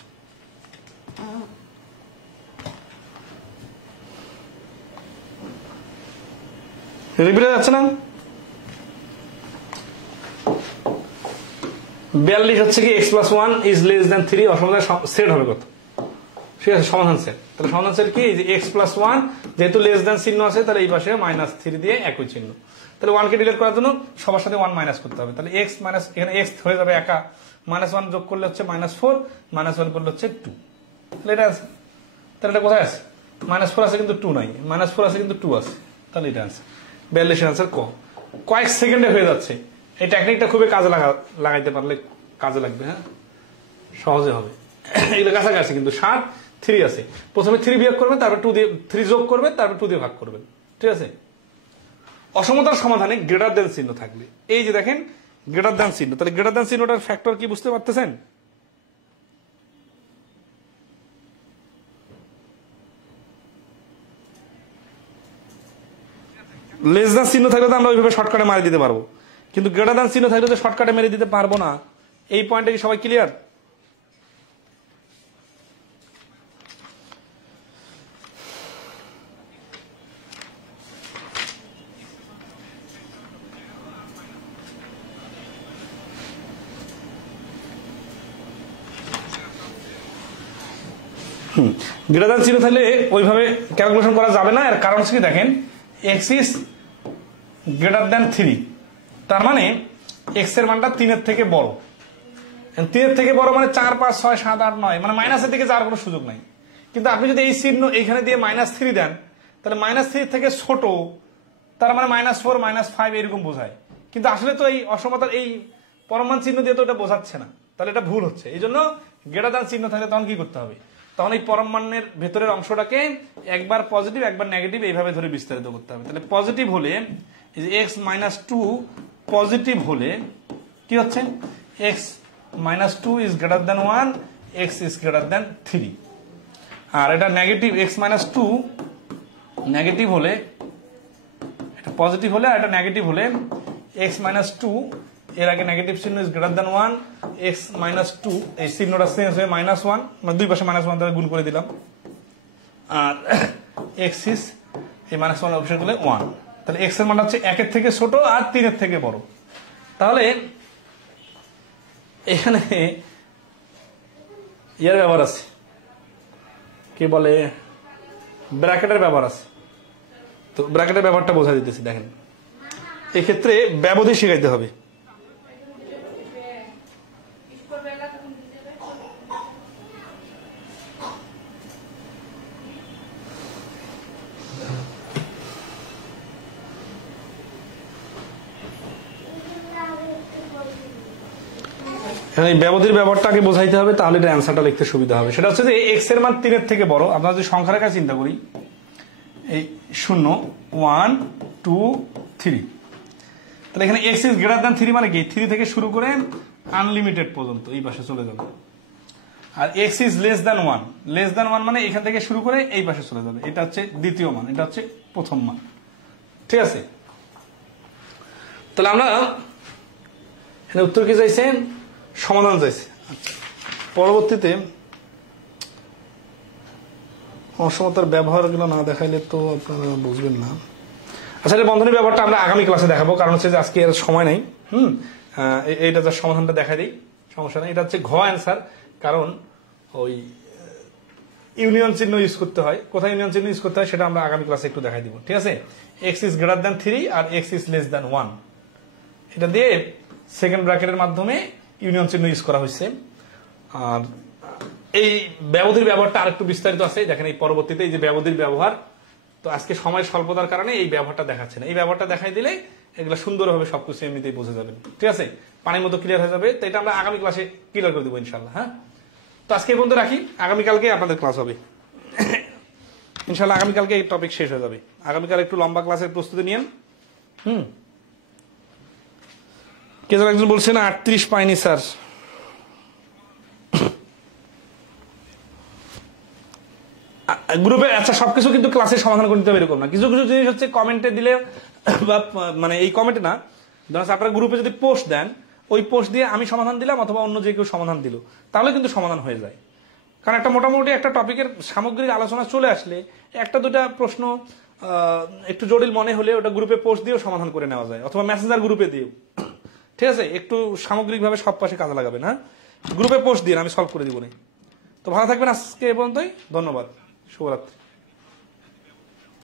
রিপিট হয়ে যাচ্ছে না? 42 হচ্ছে কি x + 1 is less than 3, অসমাধান set হবে কত? ঠিক আছে, সমাধান সেট। তাহলে সমাধান সেট কি, যে x + 1 যেহেতু লেস দ্যান চিহ্ন আছে, তাহলে এই পাশে -3 দিয়ে একই চিহ্ন। তাহলে 1 কে ডিলিট করার জন্য সবার সাথে 1 মাইনাস করতে হবে। তাহলে x মাইনাস, এখানে x হয়ে যাবে একা, -1 যোগ করলে হচ্ছে -4, -1 করলে হচ্ছে 2। তাহলে এটা আছে, তাহলে এটা কোথায় আছে? -4 আছে কিন্তু 2 নাই, -4 আছে কিন্তু 2 আছে, তাহলে এটা আছে 42 আনসার ক। কয়েক সেকেন্ডে হয়ে যাচ্ছে। এই টেকনিকটা খুবই কাজে লাগাইতে পারলে কাজে লাগবে। হ্যাঁ সহজে হবে, এগুলো কাছাকাছি কিন্তু 7 3 আছে। প্রথমে 3 বিয়োগ করবেন, তারপর 2 দিয়ে 3 যোগ করবেন, তারপর 2 দিয়ে ভাগ করবেন, ঠিক আছে? অসমতার সমাধানে গ্রেটার দেন চিহ্ন থাকলে, এই যে দেখেন গ্রেটার দেন চিহ্ন, তাহলে গ্রেটার দেন চিহ্নটার ফ্যাক্টর কি বুঝতে পারতেছেন? লেস দেন চিহ্ন থাকলে তো আমরা ওইভাবে শর্টকাটে মারি দিতে পারবো, কিন্তু গ্রেটার দেন চিহ্ন থাকলে তো শর্টকাটে মেরে দিতে পারবো না। এই পয়েন্টে কি সবাই ক্লিয়ার? গ্রেটার দ্যান জিরো থাকলে ওইভাবে ক্যালকুলেশন করা যাবে না। এর কারণ কি দেখেন, এক্স ইজ গ্রেটার দ্যান 3, তার মানে এক্স এর মানটা 3-এর থেকে বড়। 3-এর থেকে বড় মানে 4, 5, 6, 7, 8, 9, মানে মাইনাসের দিকে যাওয়ার কোনো সুযোগ নাই। কিন্তু আপনি যদি এই চিহ্ন এইখানে দিয়ে -3 দেন, তাহলে -3 থেকে ছোট, তার মানে -4, -5 এরকম বোঝায়। কিন্তু আসলে তো এই অসমতার এই পরমান চিহ্ন দিয়ে তো এটা বোঝাচ্ছে না, তাহলে এটা ভুল হচ্ছে। এই জন্য গ্রেটার দ্যান চিহ্ন থাকলে তখন কি করতে হবে, তখন এই পরমাণের ভেতরের অংশটাকে একবার পজিটিভ একবার নেগেটিভ এইভাবে ধরে বিস্তারিত করতে হবে। তাহলে পজিটিভ হলে x-2 পজিটিভ হলে কি হচ্ছে, x-2 is greater than 1, x is greater than 3। আর এটা নেগেটিভ, x-2 নেগেটিভ হলে, এটা পজিটিভ হলে আর এটা নেগেটিভ হলে x-2 এর আগে নেগেটিভ চিহ্ন ইজ গ্রেটার দ্যান 1, x-2 এই চিহ্নটা চেঞ্জ হয়ে -1, মানে দুই পাশে -1 দ্বারা গুণ করে দিলাম, আর x ইজ এই -1 অবশ্যই করলে 1। তাহলে x এর মান হচ্ছে 1-এর থেকে ছোট আর 3-এর থেকে বড়। তাহলে এখানে ইয়ার ব্যবহার আছে, কি বলে, ব্র্যাকেটের ব্যবহার আছে। তো ব্র্যাকেটের ব্যবহারটা বোঝা দিতেছি, দেখেন এক্ষেত্রে ব্যবধি শিখাইতে হবে। এই ব্যবধির ব্যবহারটা আগে বোঝাইতে হবে, তাহলে এটা অ্যান্সারটা লিখতে সুবিধা হবে। সেটা হচ্ছে যে এক্স এর মান 3-এর থেকে বড়। আপনারা যদি সংখ্যা রেখা চিন্তা করি, এই 0, 1, 2, 3, তাহলে এখানে এক্স ইজ গ্রেটার দ্যান 3 মানে কি, 3 থেকে শুরু করে আনলিমিটেড পর্যন্ত এই পাশে চলে যাবে। আর X is less than 1, less than 1 মানে এখান থেকে শুরু করে এই পাশে চলে যাবে। এটা হচ্ছে দ্বিতীয় মান, এটা হচ্ছে প্রথম মান, ঠিক আছে। তাহলে আমরা এখানে উত্তর কি চাইছেন, সমাধান চাইছে। আচ্ছা, পরবর্তীতে অসমতার ব্যবহারগুলো না দেখাইলে তো আপনারা বুঝবেন না। আচ্ছা, এই বন্ধনী ব্যবহারটা আমরা আগামী ক্লাসে দেখাবো, কারণ হচ্ছে যে আজকে এর সময় নাই। এইটা যার সমাধানটা দেখাই দিই, সমস্যা নেই। এটা হচ্ছে ঘ অ্যান্সার, কারণ ওই ইউনিয়ন চিহ্ন ইউজ করতে হয়। কোথায় ইউনিয়ন চিহ্ন ইউজ করতে হয় সেটা আমরা আগামী ক্লাসে একটু দেখাই দিব, ঠিক আছে। এক্স ইজ গ্রেটার দ্যান 3 আর এক্স ইজ লেস দ্যান 1, এটা দিয়ে সেকেন্ড ব্র্যাকেটের মাধ্যমে ইউনিয়ন চিহ্ন ইউজ করা হয়েছে। আর এই ব্যবধির ব্যবহারটা আরেকটু বিস্তারিত আছে, দেখেন এই পরবর্তীতে এই যে ব্যবধির ব্যবহার। তো আজকে সময় স্বল্পতার কারণে এই ব্যবহারটা দেখাচ্ছে না, এই ব্যবহারটা দেখাই দিলে এগুলো সুন্দরভাবে সবকিছু এমনিতেই বোঝা যাবে, ঠিক আছে, পানির মতো ক্লিয়ার হয়ে যাবে। তো এটা আমরা আগামী ক্লাসে ক্লিয়ার করে দেবো ইনশাল্লাহ। হ্যাঁ, তো আজকে এই পর্যন্ত রাখি, আগামীকালকে আপনাদের ক্লাস হবে ইনশাল্লাহ। আগামীকালকে এই টপিক শেষ হয়ে যাবে। আগামীকাল একটু লম্বা ক্লাসের প্রস্তুতি নিন। কে যেন একজন বলছেন 38 পাইনি স্যার। গ্রুপে, আচ্ছা, সবকিছু কিন্তু ক্লাসে সমাধান করতে হবে এরকম না। কিছু কিছু জিনিস হচ্ছে কমেন্টে দিলে, বা মানে এই কমেন্টে না, ধরুন আপনারা গ্রুপে যদি পোস্ট দেন, ওই পোস্ট দিয়ে আমি সমাধান দিলাম অথবা অন্য যে কেউ সমাধান দিল, তাহলে কিন্তু সমাধান হয়ে যায়। কারণ একটা মোটামুটি একটা টপিকের সামগ্রিক আলোচনা চলে আসলে একটা দুটা প্রশ্ন একটু জটিল মনে হলে ওটা গ্রুপে পোস্ট দিয়েও সমাধান করে নেওয়া যায়, অথবা মেসেঞ্জার গ্রুপে দিয়েও, ঠিক আছে। একটু সামগ্রিকভাবে সব পাশে কাজে লাগাবেন। হ্যাঁ, গ্রুপে পোস্ট দিন, আমি সলভ করে দিব না। তো ভালো থাকবেন, আজকে এ পর্যন্তই। ধন্যবাদ, শুভরাত্রি।